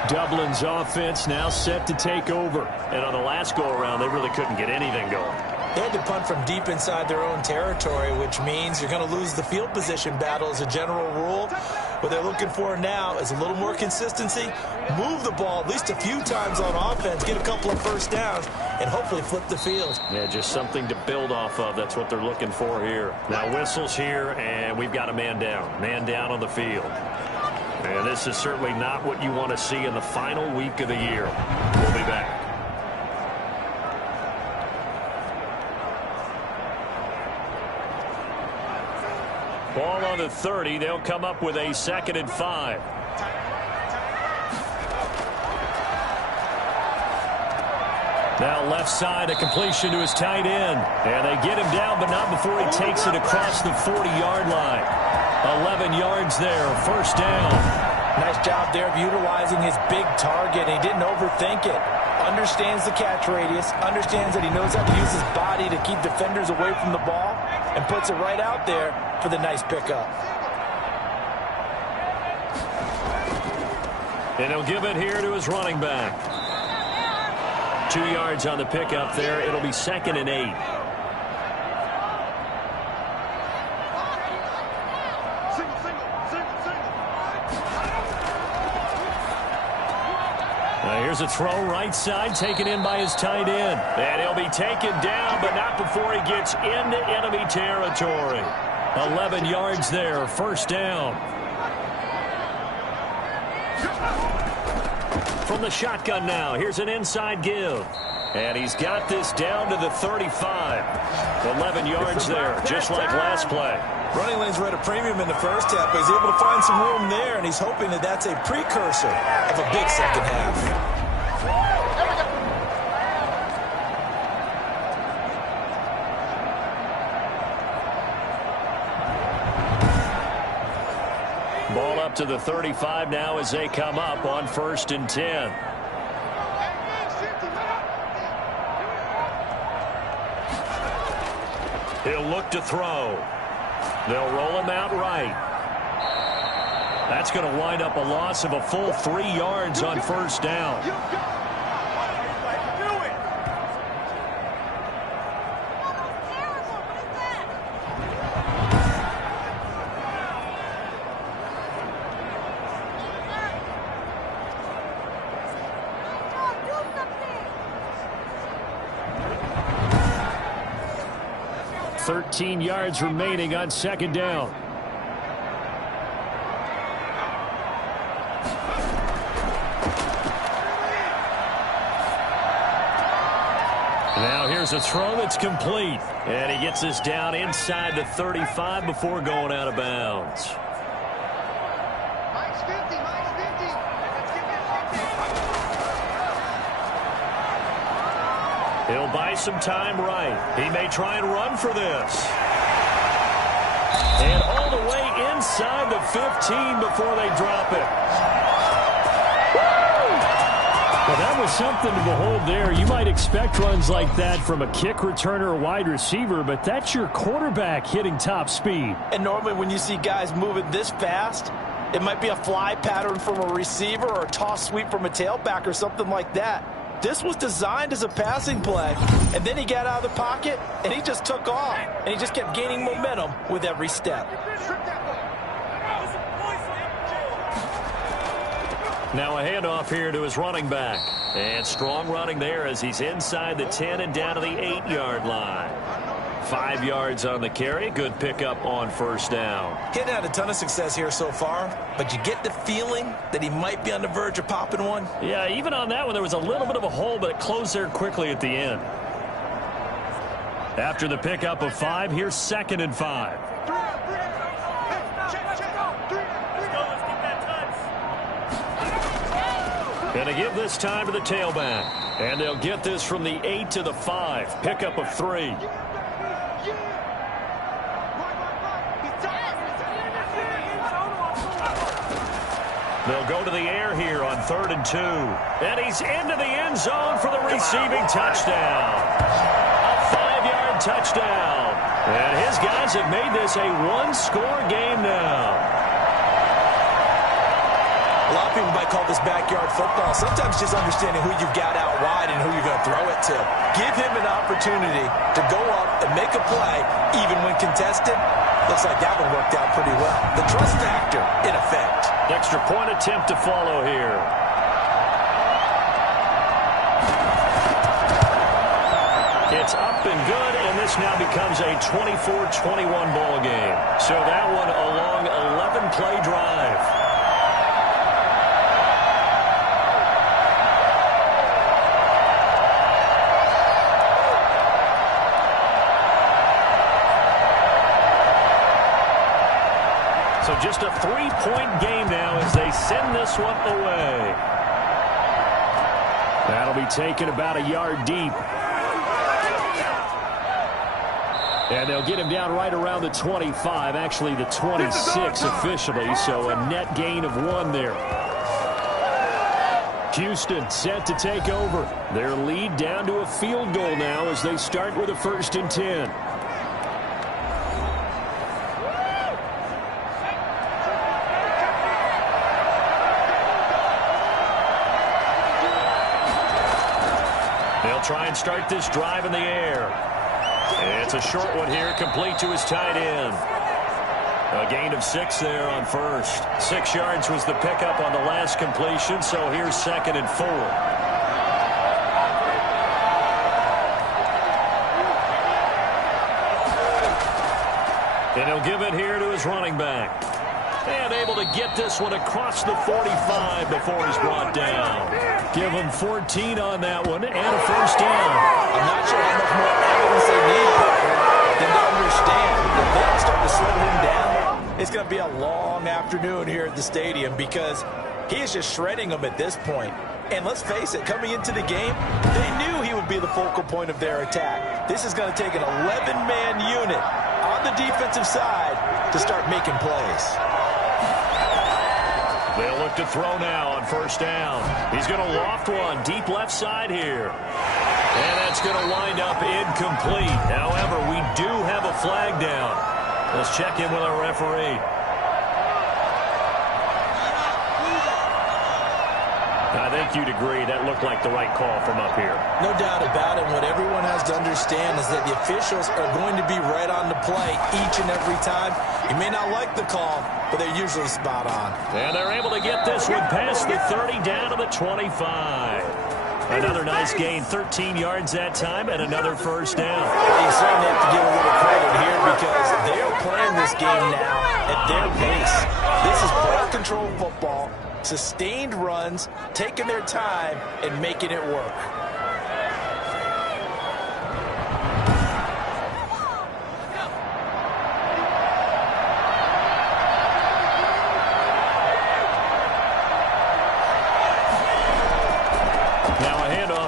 Dublin's offense now set to take over. And on the last go-around, they really couldn't get anything going. They had to punt from deep inside their own territory, which means you're going to lose the field position battle as a general rule. What they're looking for now is a little more consistency, move the ball at least a few times on offense, get a couple of first downs, and hopefully flip the field. Yeah, just something to build off of. That's what they're looking for here. Now whistles here, and we've got a man down. Man down on the field. And this is certainly not what you want to see in the final week of the year. We'll be back. Ball on the 30. They'll come up with a 2nd and 5. Now left side, a completion to his tight end. And they get him down, but not before he takes it across the 40-yard line. 11 yards there, first down. Nice job there of utilizing his big target. He didn't overthink it. Understands the catch radius, understands that he knows how to use his body to keep defenders away from the ball, and puts it right out there for the nice pickup. And he'll give it here to his running back. 2 yards on the pickup there. It'll be 2nd and 8. Here's a throw right side, taken in by his tight end. And he'll be taken down, but not before he gets into enemy territory. 11 yards there, first down. From the shotgun now, here's an inside give. And he's got this down to the 35. 11 yards there, just like last play. Running lanes were at a premium in the first half, but he's able to find some room there, and he's hoping that that's a precursor of a big second half. Ball up to the 35 now as they come up on 1st and 10. He'll look to throw. They'll roll him out right. That's going to wind up a loss of a full 3 yards on first down. 13 yards remaining on second down. Now here's a throw that's complete. And he gets this down inside the 35 before going out of bounds. He'll buy some time right. He may try and run for this. And all the way inside the 15 before they drop it. Well, that was something to behold there. You might expect runs like that from a kick returner or wide receiver, but that's your quarterback hitting top speed. And normally when you see guys moving this fast, it might be a fly pattern from a receiver or a toss sweep from a tailback or something like that. This was designed as a passing play, and then he got out of the pocket, and he just took off, and he just kept gaining momentum with every step. Now a handoff here to his running back. And strong running there as he's inside the 10 and down to the 8-yard line. 5 yards on the carry. Good pickup on first down. He hadn't had a ton of success here so far, but you get the feeling that he might be on the verge of popping one. Yeah, even on that one, there was a little bit of a hole, but it closed there quickly at the end. After the pickup of 5, here's 2nd and 5. Gonna give this time to the tailback. And they'll get this from the 8 to the 5. Pickup of 3. They'll go to the air here on 3rd and 2. And he's into the end zone for the receiving touchdown. A 5-yard touchdown. And his guys have made this a one-score game now. A lot of people might call this backyard football. Sometimes just understanding who you've got out wide and who you're going to throw it to. Give him an opportunity to go up and make a play, even when contested. Looks like that one worked out pretty well. The trust factor in effect. Extra point attempt to follow here. It's up and good, and this now becomes a 24-21 ball game. So that one a long 11-play drive. So just a 3-point game now as they send this one away. That'll be taken about a yard deep. And they'll get him down right around the 25, actually the 26 officially, so a net gain of 1 there. Houston set to take over. Their lead down to a field goal now as they start with a 1st and 10. Try and start this drive in the air. It's a short one here, complete to his tight end. A gain of 6 there on first. 6 yards was the pickup on the last completion, so here's 2nd and 4. And he'll give it here to his running back. And able to get this one across the 45 before he's brought down. Give him 14 on that one and a first down. I'm not sure how much more evidence they need than to understand that they'll start to slow him down. It's going to be a long afternoon here at the stadium because he is just shredding them at this point. And let's face it, coming into the game, they knew he would be the focal point of their attack. This is going to take an 11-man unit on the defensive side to start making plays. They'll look to throw now on first down. He's going to loft one deep left side here. And that's going to wind up incomplete. However, we do have a flag down. Let's check in with our referee. I think you'd agree that looked like the right call from up here. No doubt about it. What everyone has to understand is that the officials are going to be right on the play each and every time. You may not like the call, but they're usually spot on. And they're able to get this one past the 30 down to the 25. Another nice gain, 13 yards that time, and another first down. You certainly have to give a little credit here because they're playing this game now at their pace. This is ball control football, sustained runs, taking their time, and making it work.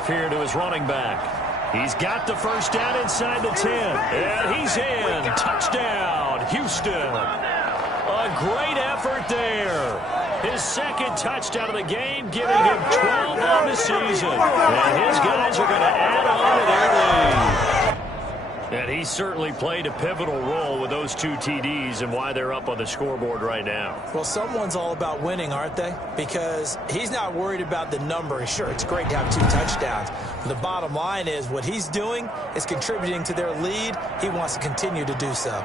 Here to his running back. He's got the first down inside the 10. And he's in. Touchdown, Houston. A great effort there. His second touchdown of the game, giving him 12 on the season. And his guys are going to add on to their lead. And he certainly played a pivotal role with those 2 TDs and why they're up on the scoreboard right now. Well, someone's all about winning, aren't they? Because he's not worried about the number. Sure, it's great to have 2 touchdowns. But the bottom line is what he's doing is contributing to their lead. He wants to continue to do so.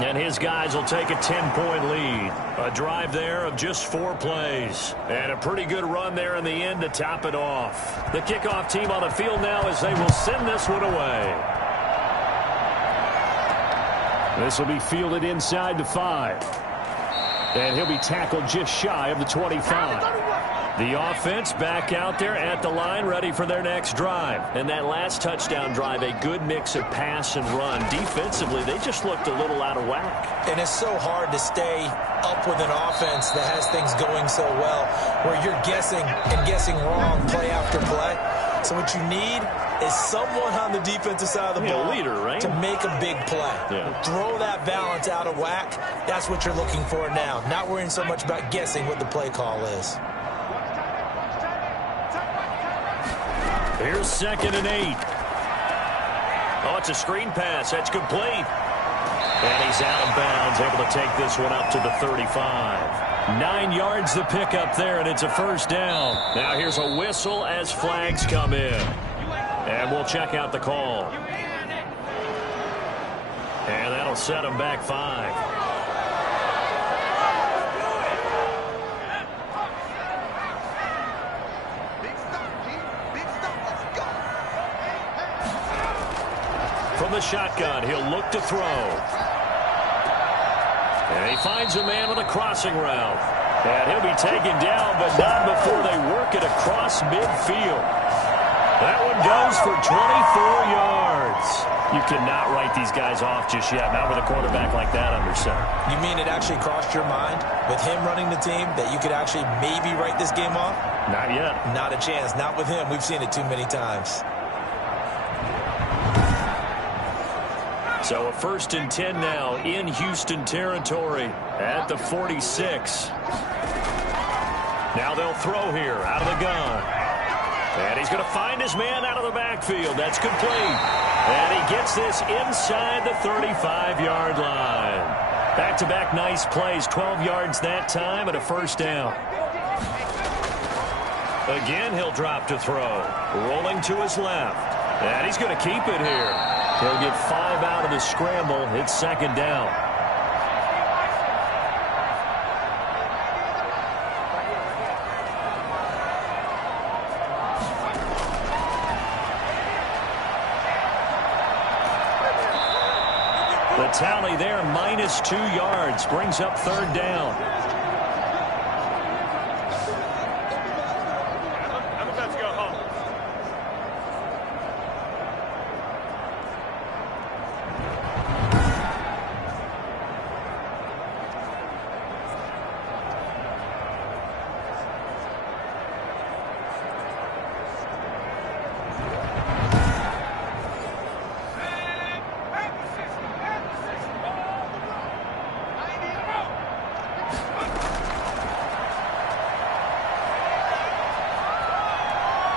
And his guys will take a 10-point lead. A drive there of just 4 plays. And a pretty good run there in the end to top it off. The kickoff team on the field now as they will send this one away. This will be fielded inside the 5. And he'll be tackled just shy of the 25. The offense back out there at the line, ready for their next drive. And that last touchdown drive, a good mix of pass and run. Defensively, they just looked a little out of whack. And it's so hard to stay up with an offense that has things going so well, where you're guessing and guessing wrong play after play. So what you need is someone on the defensive side of the ball leader, right? to make a big play. Yeah. Throw that balance out of whack. That's what you're looking for now. Not worrying so much about guessing what the play call is. Here's 2nd and 8. Oh, it's a screen pass. That's complete. And he's out of bounds, able to take this one up to the 35. 9 yards to pick up there, and it's a first down. Now here's a whistle as flags come in. And we'll check out the call. And that'll set him back 5. From the shotgun, he'll look to throw. And he finds a man with a crossing route. And he'll be taken down, but not before they work it across midfield. That one goes for 24 yards. You cannot write these guys off just yet, not with a quarterback like that under center. You mean it actually crossed your mind with him running the team that you could actually maybe write this game off? Not yet. Not a chance. Not with him. We've seen it too many times. So a 1st and 10 now in Houston territory at the 46. Now they'll throw here out of the gun. And he's going to find his man out of the backfield. That's complete. And he gets this inside the 35-yard line. Back-to-back nice plays, 12 yards that time and a first down. Again, he'll drop to throw. Rolling to his left. And he's going to keep it here. He'll get 5 out of the scramble. It's 2nd down. The tally there, minus 2 yards, brings up 3rd down.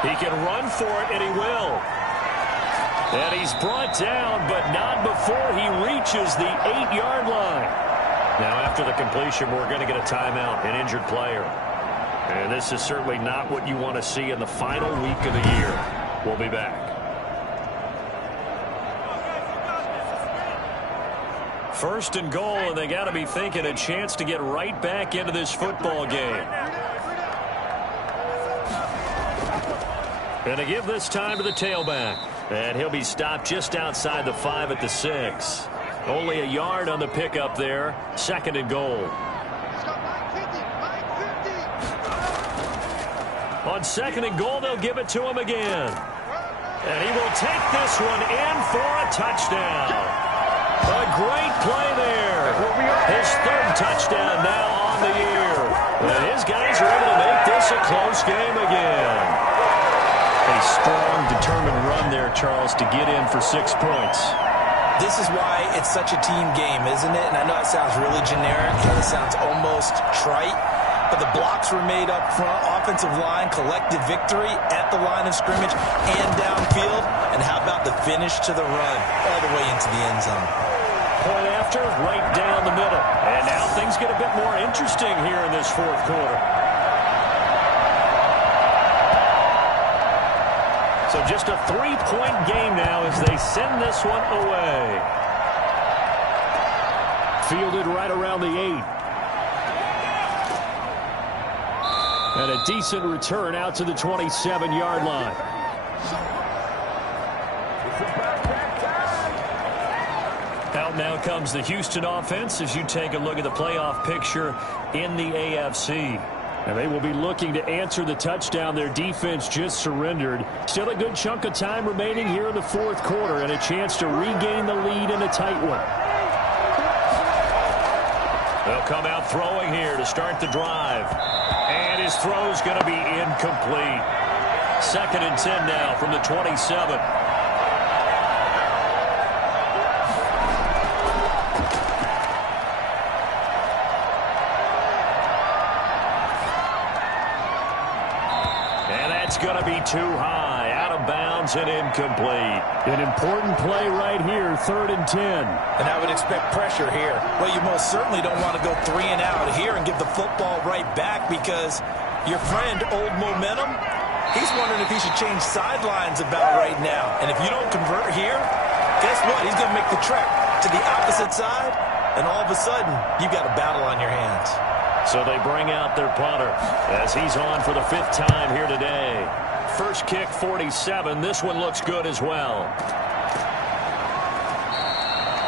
He can run for it, and he will. And he's brought down, but not before he reaches the 8-yard line. Now, after the completion, we're going to get a timeout, an injured player. And this is certainly not what you want to see in the final week of the year. We'll be back. First and goal, and they got to be thinking a chance to get right back into this football game. And to give this time to the tailback. And he'll be stopped just outside the 5 at the 6. Only a yard on the pickup there. 2nd and goal. On 2nd and goal, they'll give it to him again. And he will take this one in for a touchdown. A great play there. His 3rd touchdown now on the year. And his guys are able to make this a close game again. A strong, determined run there, Charles, to get in for 6 points. This is why it's such a team game, isn't it? And I know it sounds really generic and it sounds almost trite, but the blocks were made up front, offensive line, collective victory at the line of scrimmage and downfield. And how about the finish to the run all the way into the end zone? Point after, right down the middle. And now things get a bit more interesting here in this 4th quarter. So just a 3-point game now as they send this one away. Fielded right around the 8. And a decent return out to the 27-yard line. Out now comes the Houston offense as you take a look at the playoff picture in the AFC. And they will be looking to answer the touchdown their defense just surrendered. Still a good chunk of time remaining here in the 4th quarter and a chance to regain the lead in a tight one. They'll come out throwing here to start the drive. And his throw's going to be incomplete. 2nd and 10 now from the 27. Going to be too high, out of bounds and incomplete. An important play right here, 3rd and 10. And I would expect pressure here. Well, you most certainly don't want to go 3 and out here and give the football right back because your friend, Old Momentum, he's wondering if he should change sidelines about right now. And if you don't convert here, guess what? He's going to make the trek to the opposite side, and all of a sudden, you've got a battle on your hands. So they bring out their punter as he's on for the 5th time here today. First kick, 47. This one looks good as well.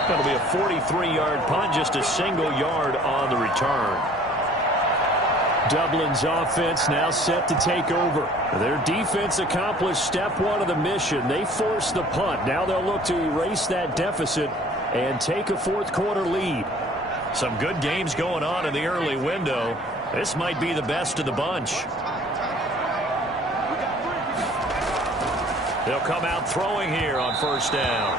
That'll be a 43-yard punt, just a single yard on the return. Dublin's offense now set to take over. Their defense accomplished step 1 of the mission. They forced the punt. Now they'll look to erase that deficit and take a 4th quarter lead. Some good games going on in the early window. This might be the best of the bunch. They'll come out throwing here on 1st down.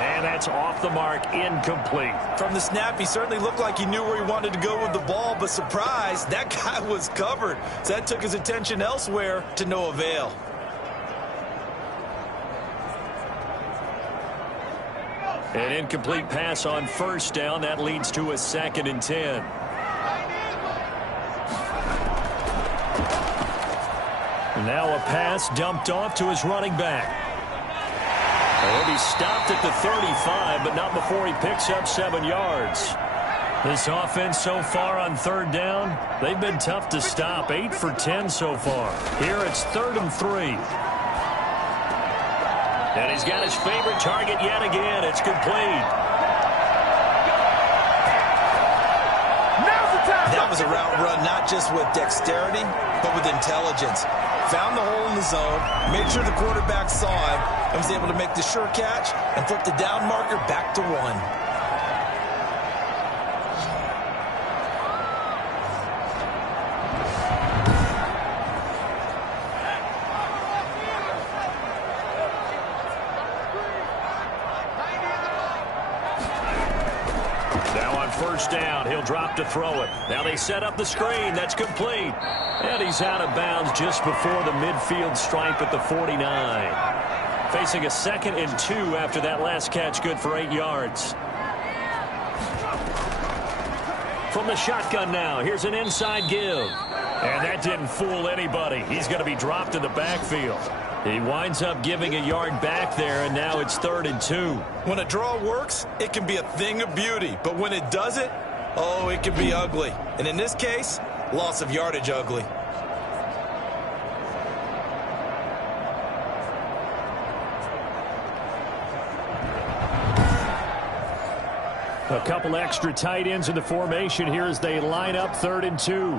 And that's off the mark, incomplete. From the snap, he certainly looked like he knew where he wanted to go with the ball, but surprise, that guy was covered. So that took his attention elsewhere to no avail. An incomplete pass on 1st down. That leads to a 2nd and 10. Now a pass dumped off to his running back. He'll be stopped at the 35, but not before he picks up 7 yards. This offense so far on 3rd down, they've been tough to stop. 8 for 10 so far. Here it's 3rd and 3. And he's got his favorite target yet again. It's complete. That was a route run not just with dexterity, but with intelligence. Found the hole in the zone, made sure the quarterback saw him, and was able to make the sure catch and flip the down marker back to 1. Down. He'll drop to throw it. Now they set up the screen. That's complete. And he's out of bounds just before the midfield stripe at the 49. Facing a 2nd and 2 after that last catch, good for 8 yards. From the shotgun now, here's an inside give. And that didn't fool anybody. He's going to be dropped in the backfield. He winds up giving a yard back there, and now it's 3rd and 2. When a draw works, it can be a thing of beauty. But when it doesn't, oh, it can be ugly. And in this case, loss of yardage ugly. A couple extra tight ends in the formation here as they line up 3rd and 2.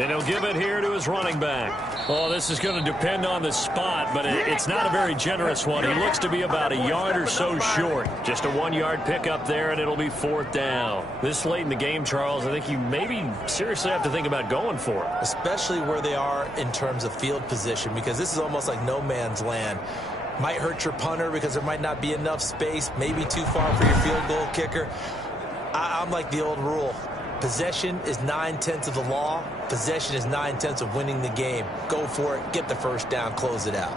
And he'll give it here to his running back. Oh, this is going to depend on the spot, but it's not a very generous one. He looks to be about a yard or so short. Just a 1-yard pickup there, and it'll be 4th down. This late in the game, Charles, I think you maybe seriously have to think about going for it. Especially where they are in terms of field position, because this is almost like no man's land. Might hurt your punter because there might not be enough space, maybe too far for your field goal kicker. I'm like the old rule. Possession is 9/10 of the law. Possession is 9/10 of winning the game. Go for it. Get the first down. Close it out.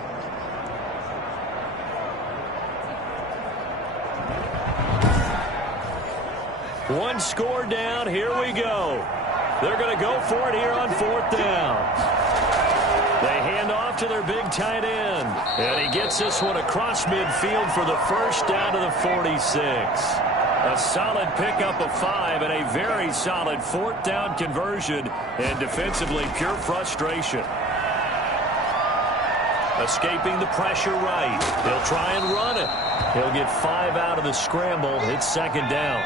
One score down. Here we go. They're going to go for it here on 4th down. They hand off to their big tight end. And he gets this one across midfield for the first down to the 46. A solid pickup of 5 and a very solid 4th down conversion, and defensively pure frustration. Escaping the pressure right. He'll try and run it. He'll get 5 out of the scramble. It's 2nd down.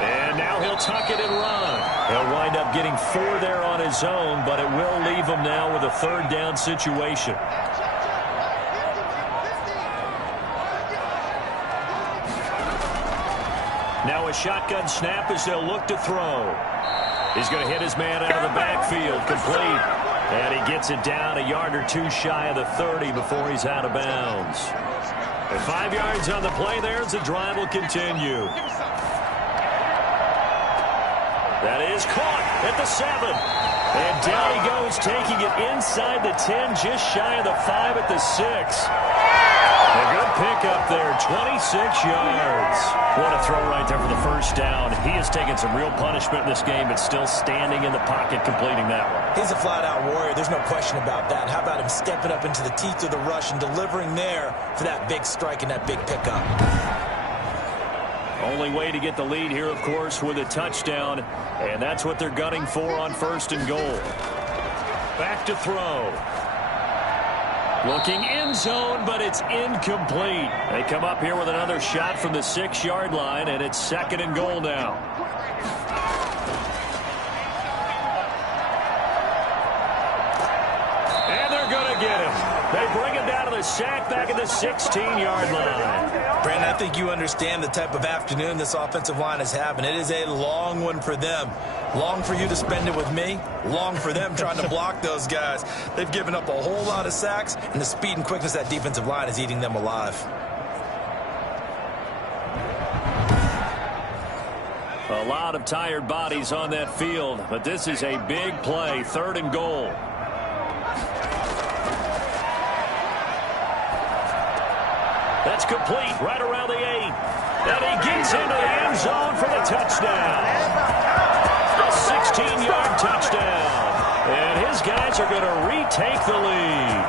And now he'll tuck it and run. He'll wind up getting 4 there on his own, but it will leave him now with a 3rd down situation. Now a shotgun snap as they'll look to throw. He's going to hit his man out of the backfield, complete. And he gets it down a yard or 2 shy of the 30 before he's out of bounds. And 5 yards on the play there as the drive will continue. That is caught at the 7. And down he goes, taking it inside the 10, just shy of the 5 at the 6. A good pickup there, 26 yards. What a throw right there for the first down. He has taken some real punishment in this game, but still standing in the pocket, completing that one. He's a flat-out warrior. There's no question about that. How about him stepping up into the teeth of the rush and delivering there for that big strike and that big pickup? Only way to get the lead here, of course, with a touchdown, and that's what they're gunning for on 1st and goal. Back to throw. Looking end zone, but it's incomplete. They come up here with another shot from the 6-yard line, and it's 2nd and goal now. And they're going to get him. They bring him down to the sack back at the 16-yard line. Brandon, I think you understand the type of afternoon this offensive line is having. It is a long one for them. Long for you to spend it with me. Long for them trying to block those guys. They've given up a whole lot of sacks, and the speed and quickness of that defensive line is eating them alive. A lot of tired bodies on that field, but this is a big play, 3rd and goal. That's complete right around the 8. And he gets into the end zone for the touchdown. A 16-yard touchdown. And his guys are going to retake the lead.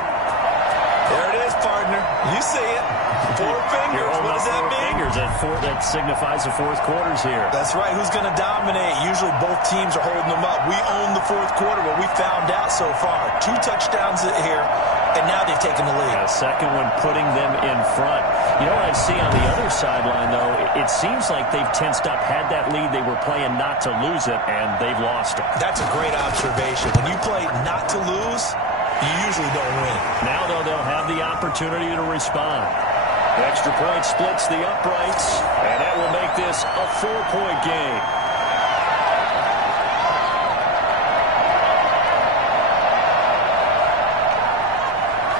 There it is, partner. You see it. 4 fingers. What does that mean? Fingers. That signifies the 4th quarter's here. That's right. Who's going to dominate? Usually both teams are holding them up. We own the 4th quarter, what we found out so far. 2 touchdowns here, and now they've taken the lead. A second one putting them in front. You know what I see on the other sideline, though? It seems like they've tensed up, had that lead. They were playing not to lose it, and they've lost it. That's a great observation. When you play not to lose, you usually don't win. Now, though, they'll have the opportunity to respond. Extra point splits the uprights, and that will make this a 4-point game.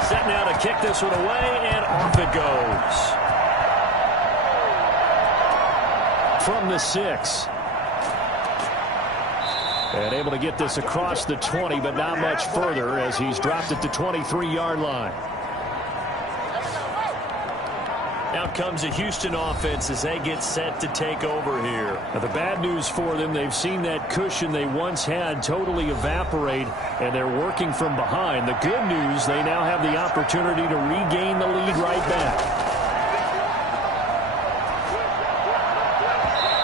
Set now to kick this one away, and off it goes. From the 6. And able to get this across the 20, but not much further as he's dropped it to 23-yard line. Out comes the Houston offense as they get set to take over here. Now, the bad news for them, they've seen that cushion they once had totally evaporate, and they're working from behind. The good news, they now have the opportunity to regain the lead right back.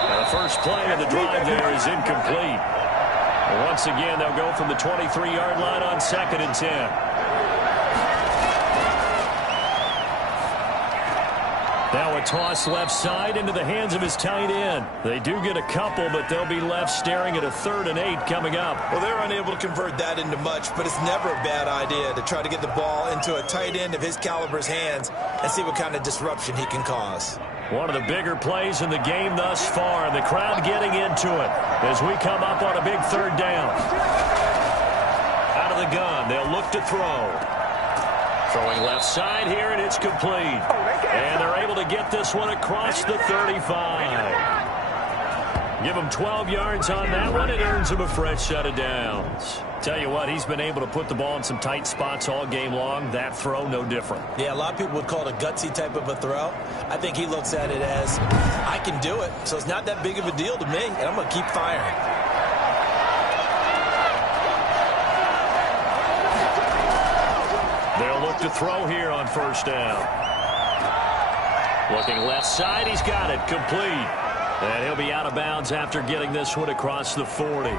Now, first play of the drive there is incomplete. Once again, they'll go from the 23-yard line on 2nd and 10. Now a toss left side into the hands of his tight end. They do get a couple, but they'll be left staring at a 3rd and 8 coming up. Well, they're unable to convert that into much, but it's never a bad idea to try to get the ball into a tight end of his caliber's hands and see what kind of disruption he can cause. One of the bigger plays in the game thus far, and the crowd getting into it as we come up on a big 3rd down. Out of the gun, they'll look to throw. Throwing left side here, and it's complete. And they're able to get this one across the 35. Give him 12 yards on that one. It earns him a fresh set of downs. Tell you what, he's been able to put the ball in some tight spots all game long. That throw, no different. Yeah, a lot of people would call it a gutsy type of a throw. I think he looks at it as, I can do it, so it's not that big of a deal to me, and I'm going to keep firing. They'll look to throw here on 1st down. Looking left side, he's got it, complete. And he'll be out of bounds after getting this one across the 40.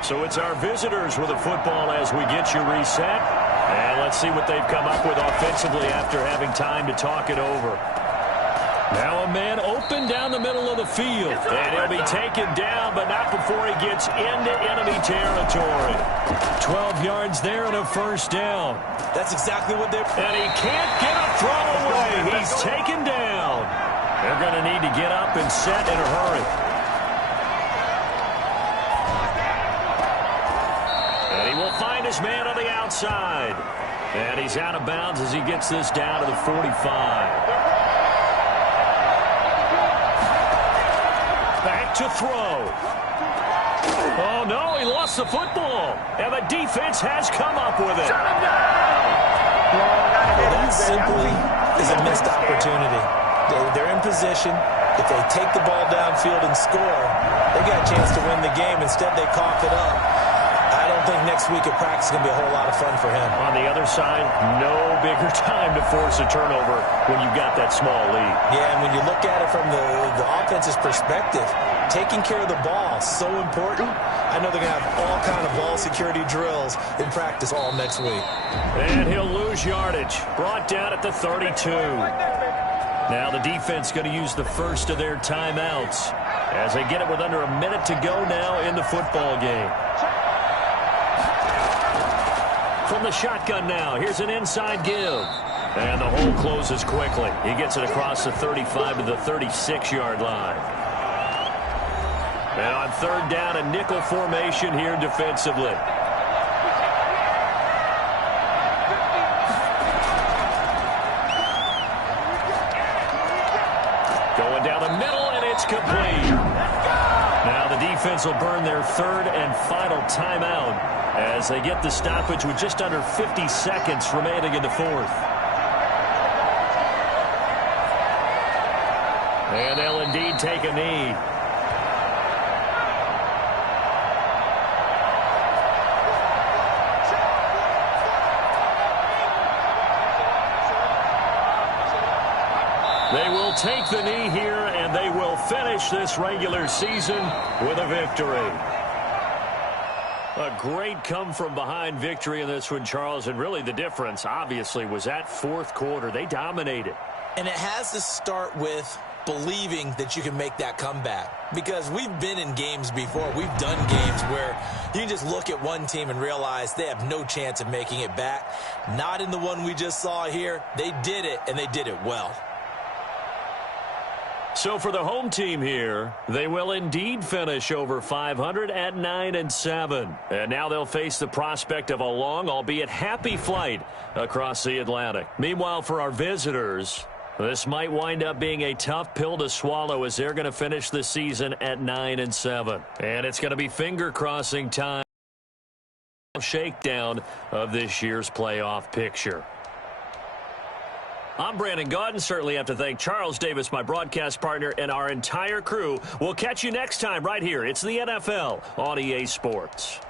So it's our visitors with the football as we get you reset. And let's see what they've come up with offensively after having time to talk it over. Now a man open down the middle of the field. And he'll be taken down, but not before he gets into enemy territory. 12 yards there and a 1st down. That's exactly what they're... And he can't get a throw away. He's taken down. They're going to need to get up and set in a hurry. And he will find his man on the outside. And he's out of bounds as he gets this down to the 45. Back to throw. Oh, no, he lost the football. And the defense has come up with it. Well, that simply is a missed opportunity. They're in position. If they take the ball downfield and score, they got a chance to win the game. Instead, they cough it up. I don't think next week at practice is going to be a whole lot of fun for him. On the other side, no bigger time to force a turnover when you've got that small lead. Yeah, and when you look at it from the offense's perspective, taking care of the ball, so important. I know they're going to have all kind of ball security drills in practice all next week. And he'll lose yardage. Brought down at the 32. Now the defense going to use the first of their timeouts as they get it with under a minute to go now in the football game. From the shotgun now, here's an inside give. And the hole closes quickly. He gets it across the 35 to the 36-yard line. And on 3rd down, a nickel formation here defensively. Going down the middle, and it's complete. Now the defense will burn their 3rd and final timeout as they get the stoppage with just under 50 seconds remaining in the 4th. And they'll indeed take a knee. They will take the knee here, and they will finish this regular season with a victory. A great come-from-behind victory in this one, Charles, and really the difference, obviously, was that 4th quarter. They dominated. And it has to start with believing that you can make that comeback. Because we've been in games before. We've done games where you can just look at one team and realize they have no chance of making it back. Not in the one we just saw here. They did it, and they did it well. So for the home team here, they will indeed finish over 500 at 9-7. And now they'll face the prospect of a long, albeit happy flight across the Atlantic. Meanwhile, for our visitors, this might wind up being a tough pill to swallow as they're going to finish the season at 9-7. And it's going to be finger-crossing time. Shakedown of this year's playoff picture. I'm Brandon Gaudin. Certainly have to thank Charles Davis, my broadcast partner, and our entire crew. We'll catch you next time right here. It's the NFL on EA Sports.